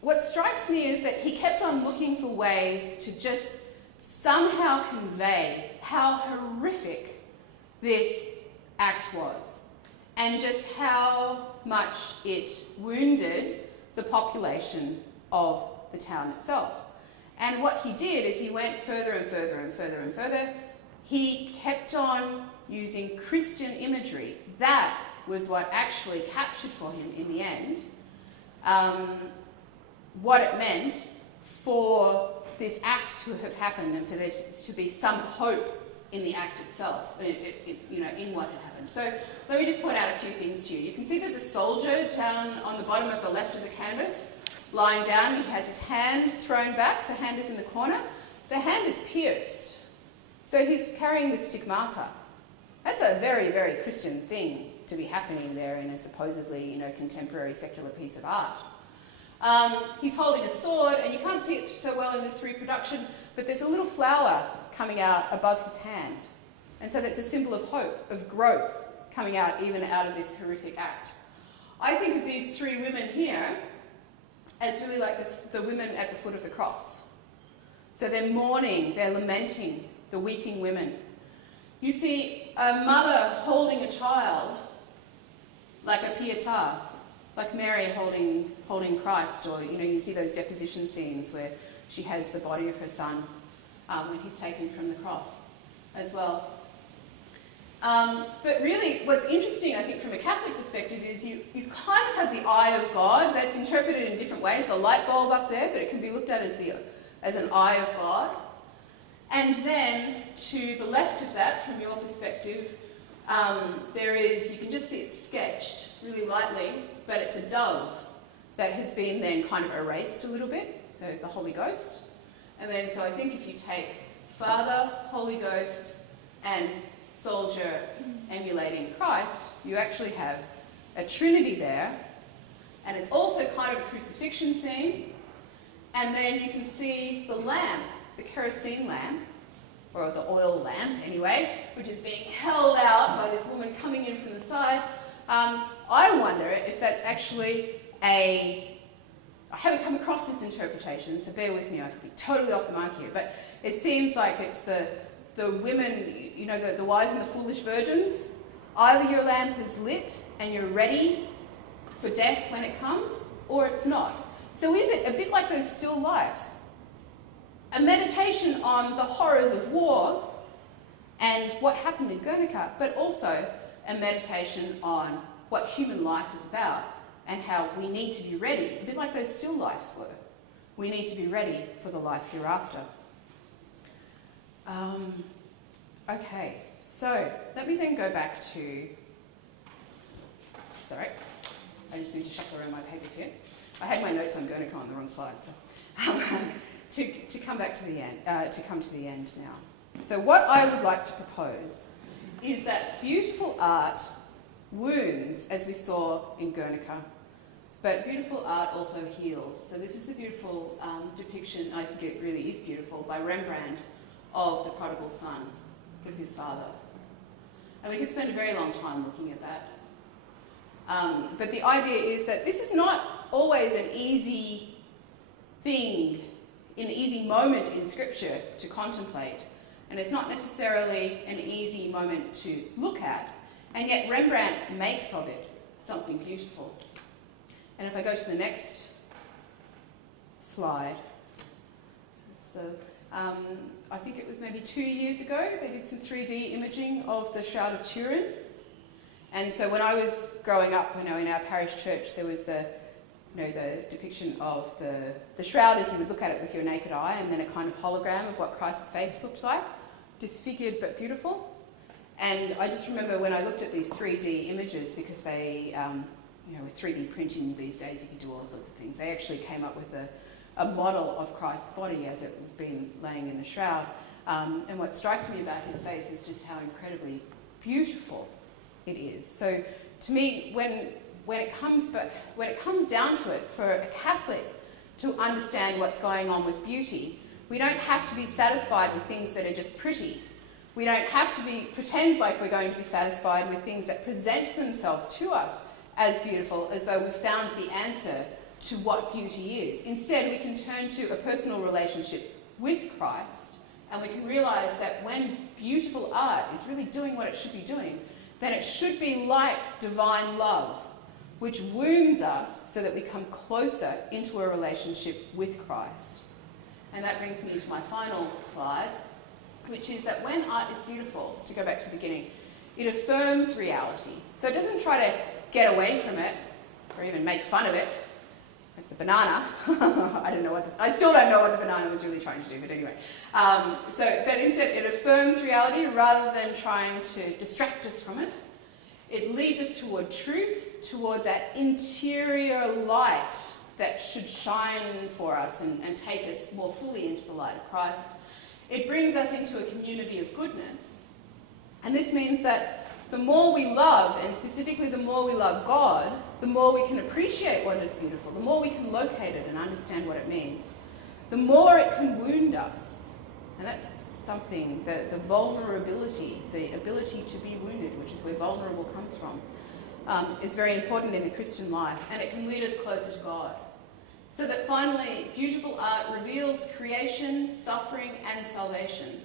what strikes me is that he kept on looking for ways to just somehow convey how horrific this act was, and just how much it wounded the population of the town itself. And what he did is he went further and further and further and further. He kept on using Christian imagery. That was what actually captured for him in the end what it meant for this act to have happened and for there to be some hope in the act itself, in what had happened. So let me just point out a few things to you. You can see there's a soldier down on the bottom of the left of the canvas, lying down. He has his hand thrown back. The hand is in the corner. The hand is pierced. So he's carrying the stigmata. That's a very, very Christian thing to be happening there in a supposedly, contemporary secular piece of art. He's holding a sword, and you can't see it so well in this reproduction, but there's a little flower coming out above his hand. And so that's a symbol of hope, of growth, coming out even out of this horrific act. I think of these three women here as really like the women at the foot of the cross. So they're mourning, they're lamenting, the weeping women. You see a mother holding a child, like a pietà, like Mary holding Christ, or you see those deposition scenes where she has the body of her son when he's taken from the cross as well. But really, what's interesting, I think, from a Catholic perspective is you kind of have the eye of God. That's interpreted in different ways. The light bulb up there, but it can be looked at as an eye of God. And then to the left of that, from your perspective, you can just see it sketched really lightly, but it's a dove that has been then kind of erased a little bit, so the Holy Ghost. And then, so I think if you take Father, Holy Ghost, and soldier emulating Christ, you actually have a Trinity there, and it's also kind of a crucifixion scene. And then you can see the lamp, the kerosene lamp, or the oil lamp anyway, which is being held out by this woman coming in from the side. I wonder if that's actually I haven't come across this interpretation, so bear with me, I could be totally off the mark here, but it seems like it's the women, the wise and the foolish virgins. Either your lamp is lit and you're ready for death when it comes, or it's not. So is it a bit like those still lifes? A meditation on the horrors of war and what happened in Guernica, but also a meditation on what human life is about and how we need to be ready, a bit like those still lifes were. We need to be ready for the life hereafter. Okay, so let me then go back to, sorry, I just need to shuffle around my papers here. I had my notes on Guernica on the wrong slide, so to come back to the end, to come to the end now. So what I would like to propose is that beautiful art wounds, as we saw in Guernica, but beautiful art also heals. So this is the beautiful depiction, I think it really is beautiful, by Rembrandt of the prodigal son with his father. And we could spend a very long time looking at that. But the idea is that this is not always an easy thing, an easy moment in Scripture to contemplate. And it's not necessarily an easy moment to look at. And yet Rembrandt makes of it something beautiful. And if I go to the next slide, this is the, I think it was maybe 2 years ago, they did some 3D imaging of the Shroud of Turin. And so when I was growing up, in our parish church, there was the depiction of the shroud as you would look at it with your naked eye, and then a kind of hologram of what Christ's face looked like, disfigured but beautiful. And I just remember when I looked at these 3D images, because they, with 3D printing these days, you can do all sorts of things. They actually came up with a model of Christ's body as it had been laying in the shroud. And what strikes me about his face is just how incredibly beautiful it is. So to me, when it comes down to it, for a Catholic to understand what's going on with beauty, we don't have to be satisfied with things that are just pretty. We don't have to pretend like we're going to be satisfied with things that present themselves to us as beautiful, as though we've found the answer to what beauty is. Instead, we can turn to a personal relationship with Christ, and we can realise that when beautiful art is really doing what it should be doing, then it should be like divine love, which wounds us so that we come closer into a relationship with Christ. And that brings me to my final slide, which is that when art is beautiful, to go back to the beginning, it affirms reality. So it doesn't try to get away from it, or even make fun of it, like the banana. I still don't know what the banana was really trying to do, but anyway. But instead it affirms reality rather than trying to distract us from it. It leads us toward truth, toward that interior light that should shine for us and take us more fully into the light of Christ. It brings us into a community of goodness. And this means that the more we love, and specifically the more we love God, the more we can appreciate what is beautiful, the more we can locate it and understand what it means, the more it can wound us. And that's something, the vulnerability, the ability to be wounded, which is where vulnerable comes from, is very important in the Christian life, and it can lead us closer to God. So that finally, beautiful art reveals creation, suffering, and salvation.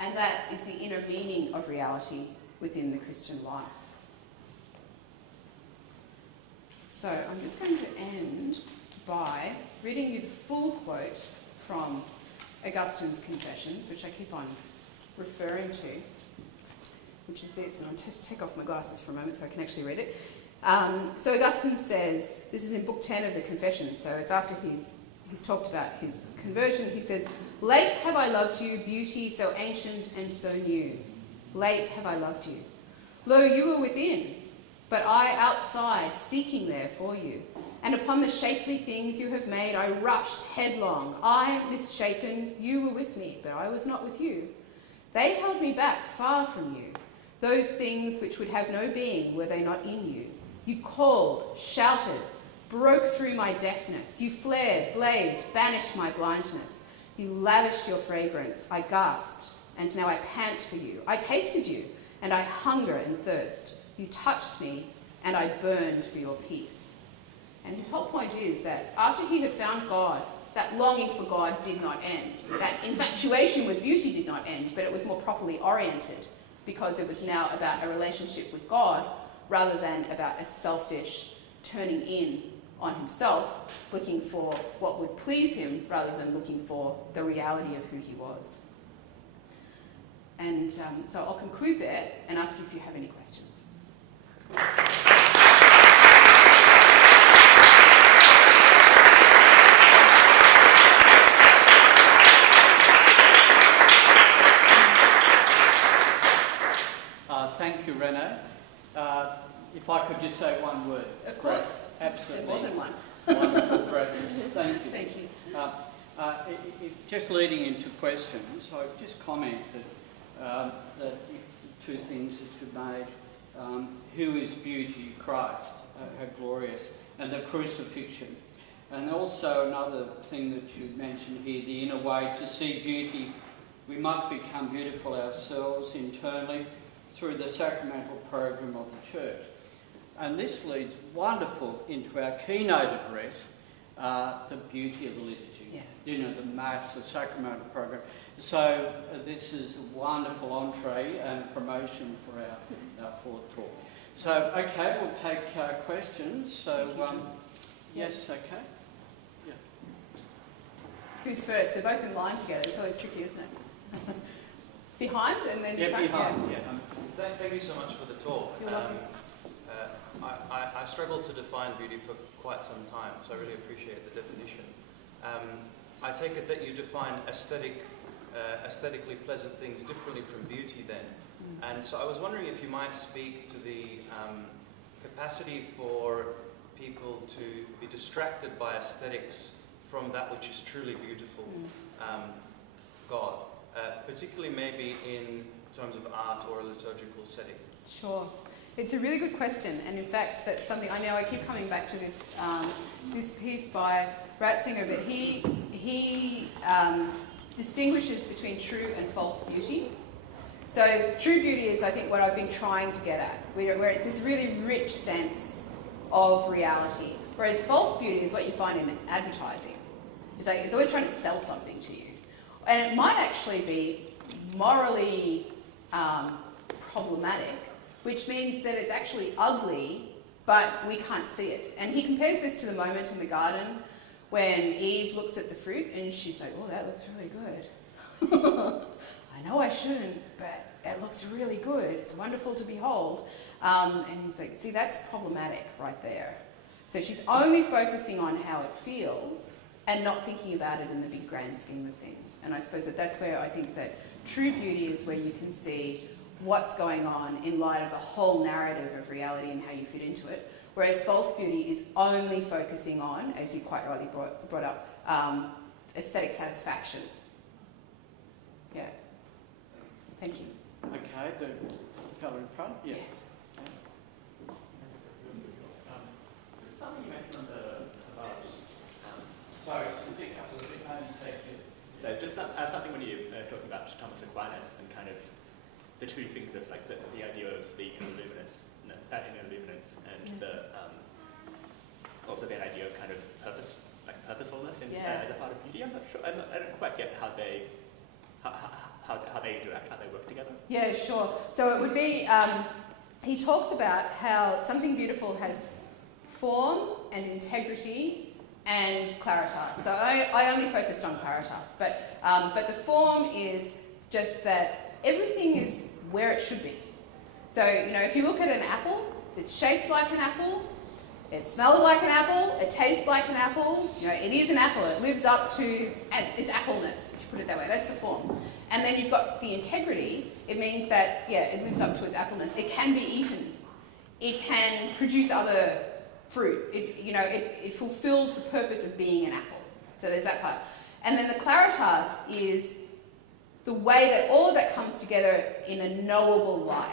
And that is the inner meaning of reality within the Christian life. So I'm just going to end by reading you the full quote from Augustine's Confessions, which I keep on referring to, which is this, and I'll just take off my glasses for a moment so I can actually read it. So Augustine says, this is in book 10 of the Confessions, so it's after he's talked about his conversion. He says, "Late have I loved you, beauty so ancient and so new. Late have I loved you. Lo, you were within, but I outside, seeking there for you. And upon the shapely things you have made I rushed headlong. I, misshapen, you were with me, but I was not with you. They held me back far from you. Those things which would have no being, were they not in you? You called, shouted, broke through my deafness. You flared, blazed, banished my blindness. You lavished your fragrance. I gasped, and now I pant for you. I tasted you, and I hunger and thirst. You touched me, and I burned for your peace." And his whole point is that after he had found God, that longing for God did not end. That infatuation with beauty did not end, but it was more properly oriented, because it was now about a relationship with God rather than about a selfish turning in on himself, looking for what would please him rather than looking for the reality of who he was. And so I'll conclude there and ask you if you have any questions. just say one word? Of course. Absolutely. More than one. Wonderful, brethren. Thank you. Thank you. Just leading into questions, I would just comment that two things that you made. Who is beauty? Christ, how glorious, and the crucifixion. And also another thing that you mentioned here, the inner way to see beauty. We must become beautiful ourselves internally through the sacramental program of the Church. And this leads wonderful into our keynote address, the beauty of the liturgy. Yeah. You know, the Mass, the sacramental program. So this is a wonderful entree and promotion for our fourth talk. So, okay, we'll take questions. So, yes, okay. Yeah. Who's first? They're both in line together. It's always tricky, isn't it? Behind and then yeah, behind. Yeah. Thank you so much for the talk. You're welcome. I struggled to define beauty for quite some time, so I really appreciate the definition. I take it that you define aesthetically pleasant things differently from beauty then. And so I was wondering if you might speak to the capacity for people to be distracted by aesthetics from that which is truly beautiful, God, particularly maybe in terms of art or a liturgical setting. Sure. It's a really good question, and in fact, that's something I know. I keep coming back to this this piece by Ratzinger, but he distinguishes between true and false beauty. So true beauty is, I think, what I've been trying to get at, where it's this really rich sense of reality, whereas false beauty is what you find in advertising. It's like it's always trying to sell something to you, and it might actually be morally problematic, which means that it's actually ugly, but we can't see it. And he compares this to the moment in the garden when Eve looks at the fruit and she's like, oh, that looks really good. I know I shouldn't, but it looks really good. It's wonderful to behold. And he's like, see, that's problematic right there. So she's only focusing on how it feels and not thinking about it in the big grand scheme of things. And I suppose that's where I think that true beauty is where you can see what's going on in light of the whole narrative of reality and how you fit into it. Whereas false beauty is only focusing on, as you quite rightly brought up, aesthetic satisfaction. Yeah. Thank you. Okay, the fellow in front. Yeah. Yes. Something you mentioned about. Sorry, speak up a little bit. Maybe take it. So just something when you talking about Thomas Aquinas and kind of the two things of like the idea of the inner luminance and the also the idea of kind of purposefulness in, as a part of beauty. I'm not sure. I don't quite get how they interact, how they work together. Yeah, sure. So it would be, he talks about how something beautiful has form and integrity and claritas. So I only focused on claritas, but the form is just that everything is where it should be. So, you know, if you look at an apple, it's shaped like an apple, it smells like an apple, it tastes like an apple, you know, it is an apple, it lives up to its appleness, if you put it that way, that's the form. And then you've got the integrity, it means that, yeah, it lives up to its appleness, it can be eaten, it can produce other fruit, it fulfills the purpose of being an apple. So there's that part. And then the claritas is the way that all of that comes together in a knowable light.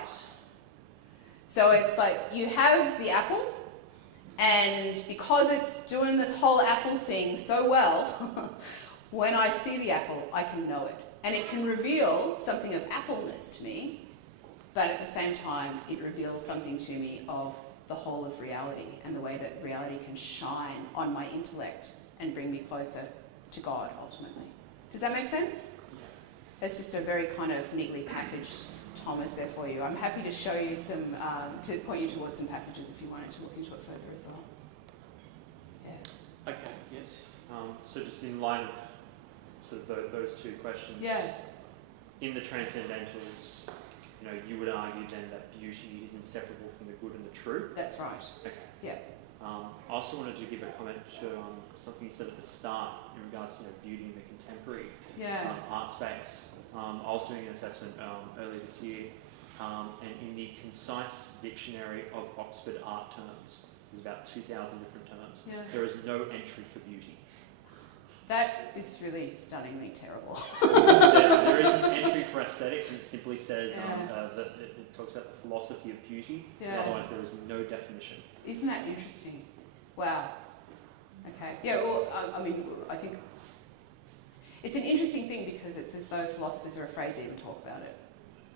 So it's like you have the apple, and because it's doing this whole apple thing so well, when I see the apple, I can know it. And it can reveal something of appleness to me, but at the same time, it reveals something to me of the whole of reality and the way that reality can shine on my intellect and bring me closer to God, ultimately. Does that make sense? That's just a very kind of neatly packaged Thomas there for you. I'm happy to show you some, to point you towards some passages if you wanted to look into it further as well. Yeah. Okay, yes. So just in line of sort of those two questions. Yeah. In the Transcendentals, you know, you would argue then that beauty is inseparable from the good and the true. That's right. Okay. Yeah. I also wanted to give a comment to something you said at the start in regards to beauty in the contemporary art space. I was doing an assessment earlier this year and in the Concise Dictionary of Oxford Art Terms, there's about 2,000 different terms, there is no entry for beauty. That is really stunningly terrible. There is an entry for aesthetics, and it simply says that it talks about the philosophy of beauty. Yeah. Otherwise, there is no definition. Isn't that interesting? Wow. Okay. Yeah, well, I mean, I think it's an interesting thing because it's as though philosophers are afraid to even talk about it.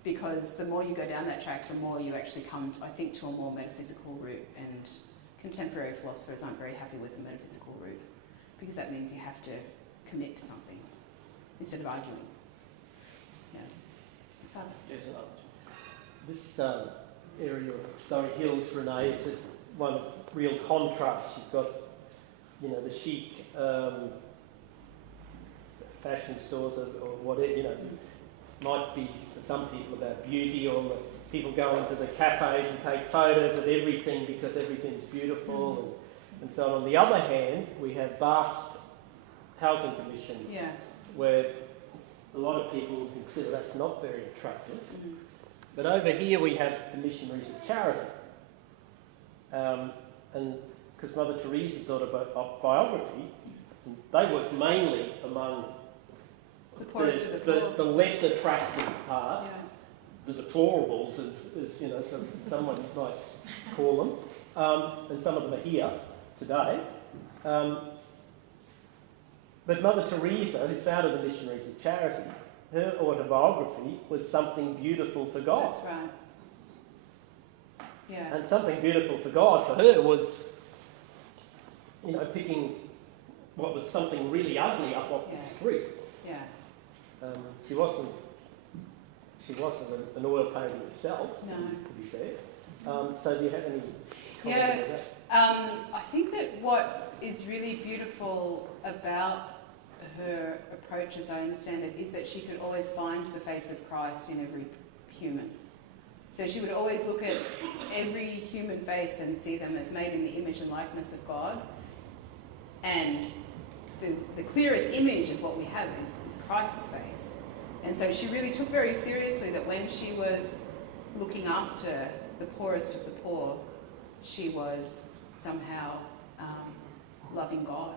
Because the more you go down that track, the more you actually come, I think, to a more metaphysical route. And contemporary philosophers aren't very happy with the metaphysical route because that means you have to commit to something instead of arguing. Yeah. Father? Yes. This area of Surry Hills, Renee, is one of real contrast. You've got, you know, the chic fashion stores or whatever, you know, might be for some people about beauty, or people go into the cafes and take photos of everything because everything's beautiful and so on. On the other hand, we have vast housing commission where a lot of people would consider that's not very attractive. Mm-hmm. But over here we have the missionaries of charity. And because Mother Teresa's autobiography, they worked mainly among The poorest of the poor. the less attractive part, Yeah. the deplorables, as you know, someone might call them, and some of them are here today. But Mother Teresa, who founded the Missionaries of Charity, her autobiography was something beautiful for God. That's right. Yeah. And something beautiful for God for her was, you know, picking what was something really ugly up off the street. Yeah. She wasn't an oil painting herself, No. to be fair. So do you have any comment on that? I think that what is really beautiful about her approach, as I understand it, is that she could always find the face of Christ in every human. So she would always look at every human face and see them as made in the image and likeness of God. And the clearest image of what we have is Christ's face. And so she really took very seriously that when she was looking after the poorest of the poor, she was somehow loving God.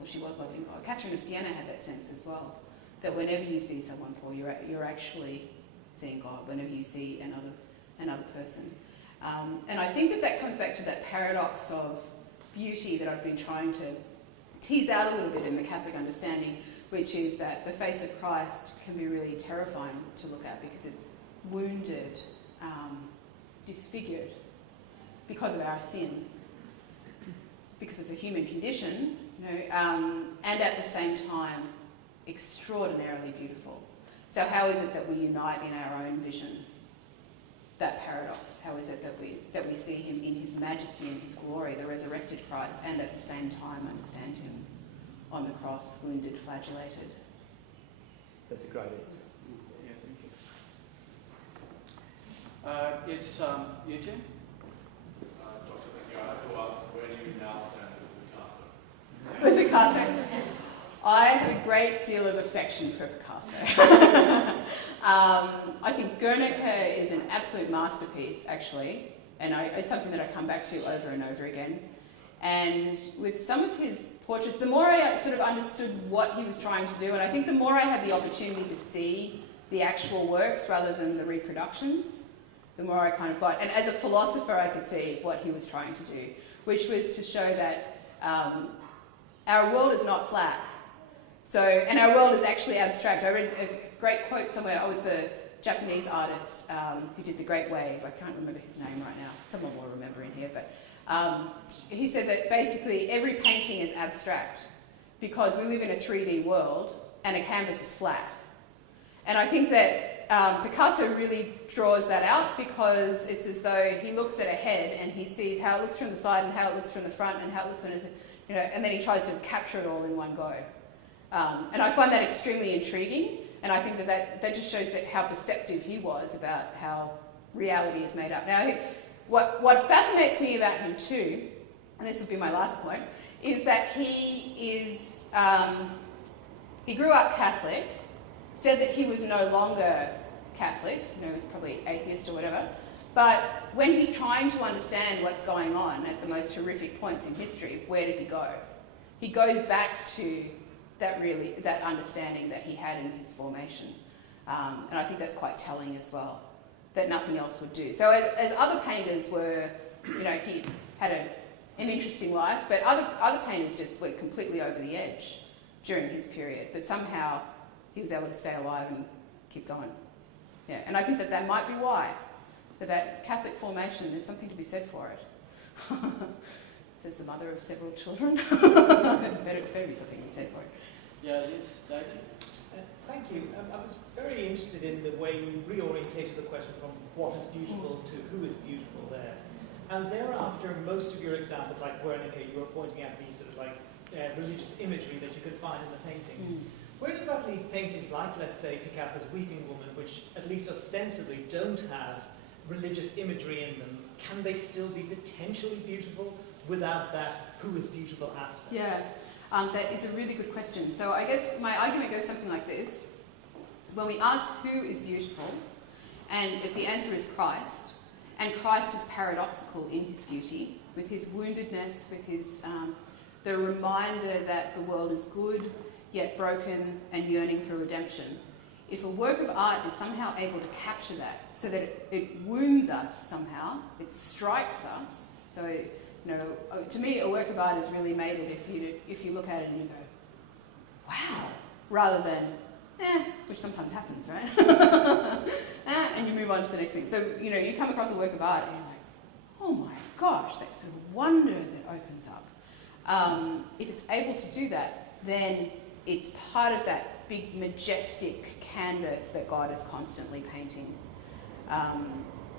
Or she was loving God. Catherine of Siena had that sense as well, that whenever you see someone poor, you're actually seeing God, whenever you see another person. And I think that comes back to that paradox of beauty that I've been trying to tease out a little bit in the Catholic understanding, which is that the face of Christ can be really terrifying to look at because it's wounded, disfigured because of our sin, because of the human condition, you know, and at the same time extraordinarily beautiful. So how is it that we unite in our own vision? That paradox. How is it that we see him in his majesty and his glory, the resurrected Christ, and at the same time understand him on the cross, wounded, flagellated? That's a great answer. Yeah, thank you. Yes, Eugene? Dr. Thank you. I have to ask, where do you now stand with Picasso? With Picasso? I have a great deal of affection for Picasso. I think Guernica is an absolute masterpiece, actually, and it's something that I come back to over and over again. And with some of his portraits, the more I sort of understood what he was trying to do, and I think the more I had the opportunity to see the actual works rather than the reproductions, the more I kind of got. And as a philosopher, I could see what he was trying to do, which was to show that our world is not flat. So, and our world is actually abstract. I read a great quote somewhere. I was the Japanese artist who did The Great Wave. I can't remember his name right now. Someone will remember in here. But he said that basically every painting is abstract because we live in a 3D world and a canvas is flat. And I think that Picasso really draws that out because it's as though he looks at a head and he sees how it looks from the side and how it looks from the front and how it looks from the, and then he tries to capture it all in one go. And I find that extremely intriguing, and I think that just shows that how perceptive he was about how reality is made up. Now, what fascinates me about him too, and this will be my last point, is that he grew up Catholic, said that he was no longer Catholic, he's probably atheist or whatever, but when he's trying to understand what's going on at the most horrific points in history, where does he go? He goes back to that understanding that he had in his formation. And I think that's quite telling as well, that nothing else would do. So as other painters were, he had an interesting life, but other painters just went completely over the edge during his period, but somehow he was able to stay alive and keep going. Yeah, and I think that might be why. So that Catholic formation, there's something to be said for it. Says the mother of several children. better be something to be said for it. Yeah, yes, David? Thank you. I was very interested in the way you reorientated the question from what is beautiful to who is beautiful there. And thereafter, most of your examples, like Guernica, you were pointing at the sort of like religious imagery that you could find in the paintings. Where does that leave paintings like, let's say, Picasso's Weeping Woman, which at least ostensibly don't have religious imagery in them? Can they still be potentially beautiful without that who is beautiful aspect? Yeah. That is a really good question. So I guess my argument goes something like this. When we ask who is beautiful, and if the answer is Christ, and Christ is paradoxical in his beauty, with his woundedness, with his the reminder that the world is good, yet broken and yearning for redemption. If a work of art is somehow able to capture that, so that it wounds us somehow, it strikes us, so to me, a work of art is really made it if you look at it and you go, wow, rather than, which sometimes happens, right? And you move on to the next thing. So, you come across a work of art and you're like, oh my gosh, that's a wonder that opens up. If it's able to do that, then it's part of that big, majestic canvas that God is constantly painting.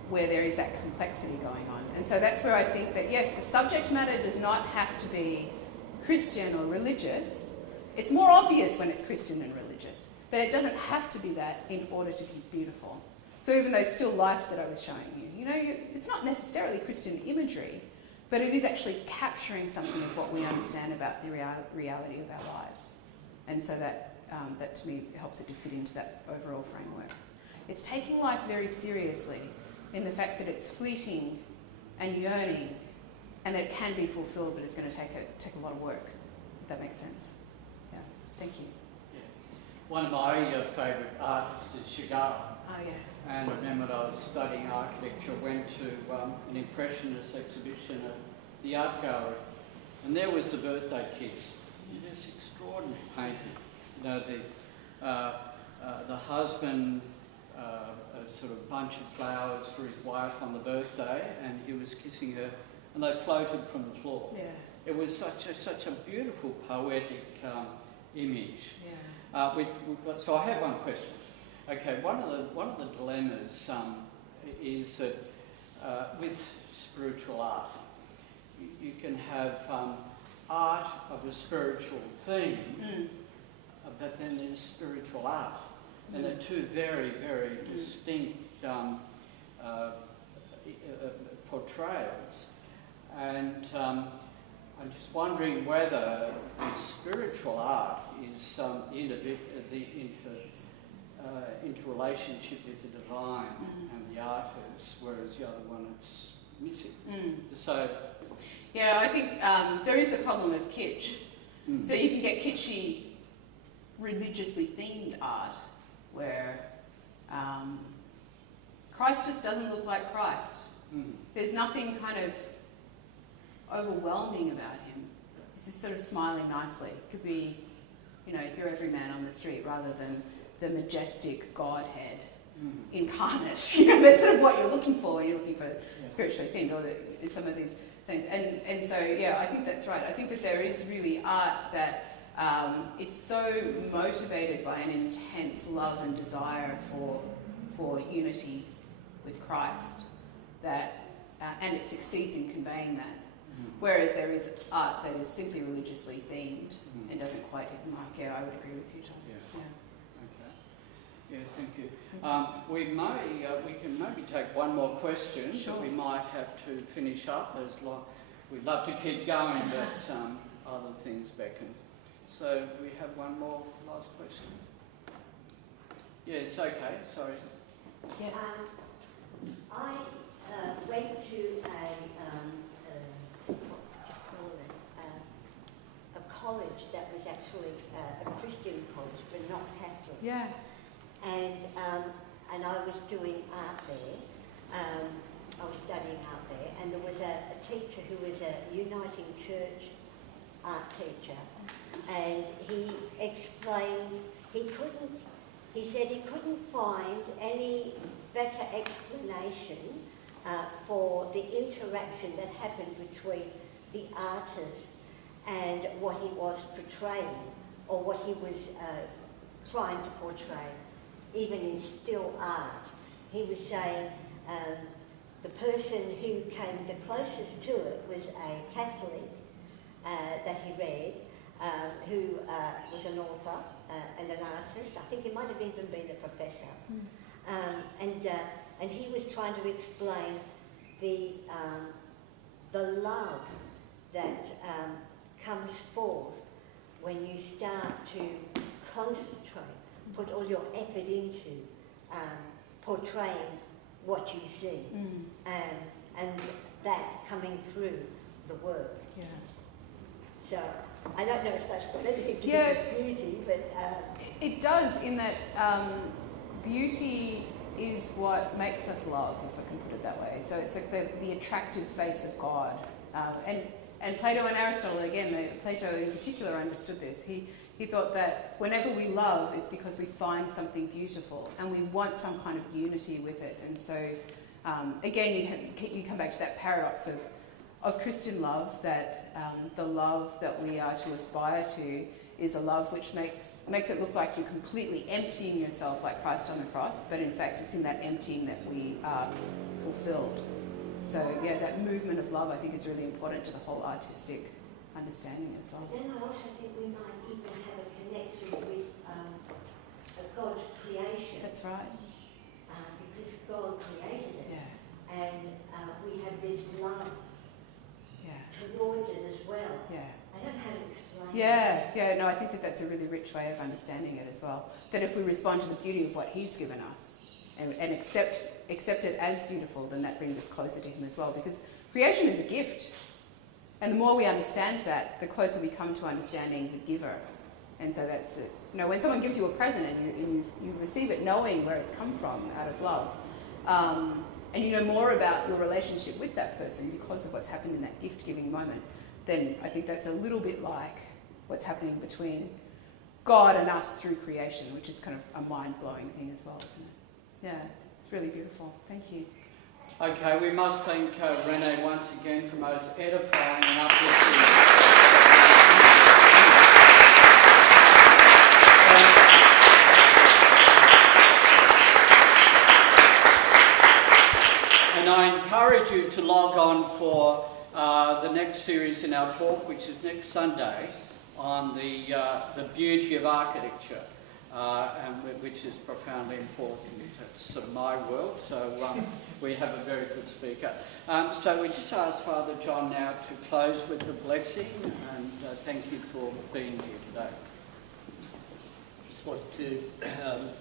Where there is that complexity going on. And so that's where I think that, yes, the subject matter does not have to be Christian or religious. It's more obvious when it's Christian and religious, but it doesn't have to be that in order to be beautiful. So even those still lifes that I was showing you, it's not necessarily Christian imagery, but it is actually capturing something of what we understand about the reality of our lives. And so that to me helps it to fit into that overall framework. It's taking life very seriously, in the fact that it's fleeting and yearning, and that it can be fulfilled, but it's going to take a lot of work, if that makes sense. Yeah, thank you. Yeah. One of my favourite artists is Chagall. Oh, yes. And I remember when I was studying architecture, went to an Impressionist exhibition at the art gallery, and there was the birthday kiss. Just extraordinary painting. The husband, a sort of bunch of flowers for his wife on the birthday, and he was kissing her, and they floated from the floor. Yeah. It was such a beautiful, poetic image. Yeah. So I have one question. Okay, one of the dilemmas is that with spiritual art, you can have art of a spiritual theme, but then there's spiritual art. And they're two very, very distinct portrayals. And I'm just wondering whether the spiritual art is interrelationship with the divine and the artist, whereas the other one it's missing. So, yeah, I think there is the problem of kitsch. So you can get kitschy, religiously themed art, where Christ just doesn't look like Christ. There's nothing kind of overwhelming about him. He's just sort of smiling nicely. It could be, your everyman on the street rather than the majestic Godhead incarnate. That's sort of what you're looking for when you're looking for spiritually themed, or some of these things. And so, yeah, I think that's right. I think that there is really art that it's so motivated by an intense love and desire for unity with Christ that, and it succeeds in conveying that. Whereas there is art that is simply religiously themed and doesn't quite hit the mark. Yeah, I would agree with you, John. Yeah. Okay. Yeah, thank you. We can maybe take one more question. Sure. But we might have to finish up we'd love to keep going, but other things beckon. So we have one more last question. Yes, okay, sorry. Yes. I went to a college that was actually a Christian college, but not Catholic. Yeah. And I was doing art there. I was studying art there, and there was a teacher who was a Uniting Church art teacher, and he explained he said he couldn't find any better explanation for the interaction that happened between the artist and what he was portraying, or what he was trying to portray, even in still art. He was saying the person who came the closest to it was a Catholic that he read, who was an author and an artist. I think he might have even been a professor. And he was trying to explain the love that comes forth when you start to concentrate, put all your effort into portraying what you see, and that coming through the work. Yeah. So I don't know if that's got anything to do with beauty, but it does, in that beauty is what makes us love, if I can put it that way. So it's like the attractive face of God. And Plato and Aristotle, again, Plato in particular understood this. He thought that whenever we love, it's because we find something beautiful and we want some kind of unity with it. And so, again, you come back to that paradox of Christian love, that the love that we are to aspire to is a love which makes it look like you're completely emptying yourself like Christ on the cross, but in fact it's in that emptying that we are fulfilled. So yeah, that movement of love I think is really important to the whole artistic understanding as well. Then I also think we might even have a connection with God's creation. That's right. Because God created it. Yeah. And we have this love Yeah. towards it as well. Yeah. I don't know how to explain Yeah, no, I think that's a really rich way of understanding it as well. That if we respond to the beauty of what He's given us and accept it as beautiful, then that brings us closer to Him as well. Because creation is a gift. And the more we understand that, the closer we come to understanding the giver. And so that's it. You know, when someone gives you a present and you receive it knowing where it's come from out of love, and you know more about your relationship with that person because of what's happened in that gift-giving moment, then I think that's a little bit like what's happening between God and us through creation, which is kind of a mind-blowing thing as well, isn't it? Yeah, it's really beautiful. Thank you. Okay, we must thank Renee once again for most edifying and uplifting. And I encourage you to log on for the next series in our talk, which is next Sunday, on the beauty of architecture, and which is profoundly important. It's sort of my world, so we have a very good speaker. So we just ask Father John now to close with the blessing, and thank you for being here today. I just want to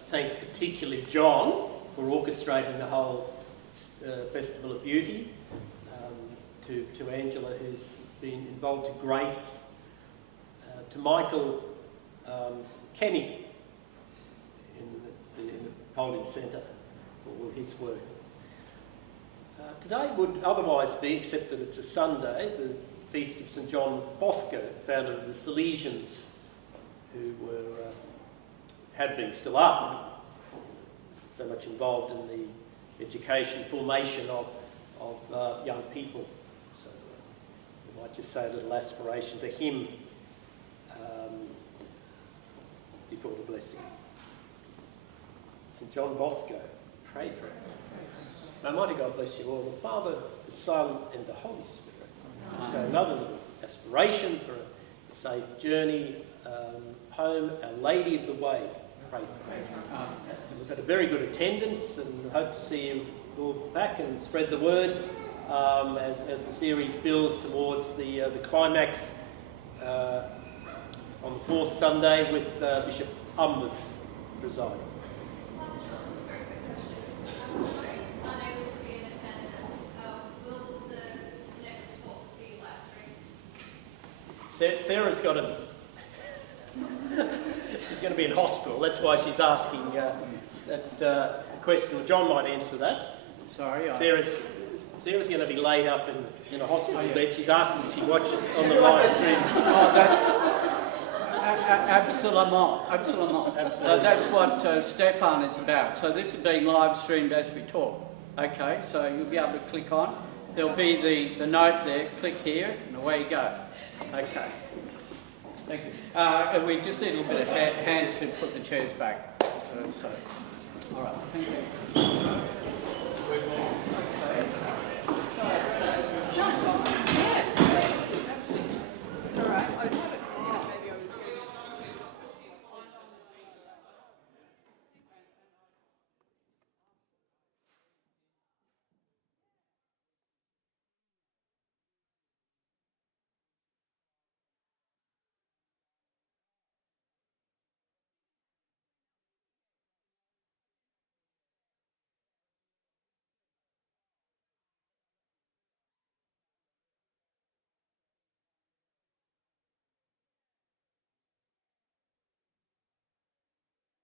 thank particularly John for orchestrating the whole Festival of Beauty, to Angela, who's been involved, to Grace, to Michael Kenny in the holding centre for all his work. Today would otherwise be, except that it's a Sunday, the feast of St John Bosco, founder of the Salesians, who had been, still are, so much involved in the education, formation of young people. So we might just say a little aspiration to him before the blessing. St John Bosco, pray for us. Almighty God bless you all, the Father, the Son and the Holy Spirit. So another little aspiration for a safe journey home. Our Lady of the Way, pray for us. We've had a very good attendance and hope to see you all back and spread the word as the series builds towards the climax on the fourth Sunday with Bishop Umbers presiding. unable to be in attendance. Will the next talks be live streamed? Sarah's got a... she's going to be in hospital. That's why she's asking that question. John might answer that. Sorry, Sarah's going to be laid up in a hospital Oh, yeah. bed. She's asking if she watch it on the live stream. Oh, that's absolument. That's what Stefan is about. So this is being live streamed as we talk. Okay, so you'll be able to click on. There'll be the note there. Click here, and away you go. Okay. Thank you. And we just need a little bit of hand to put the chairs back. So all right. Thank you.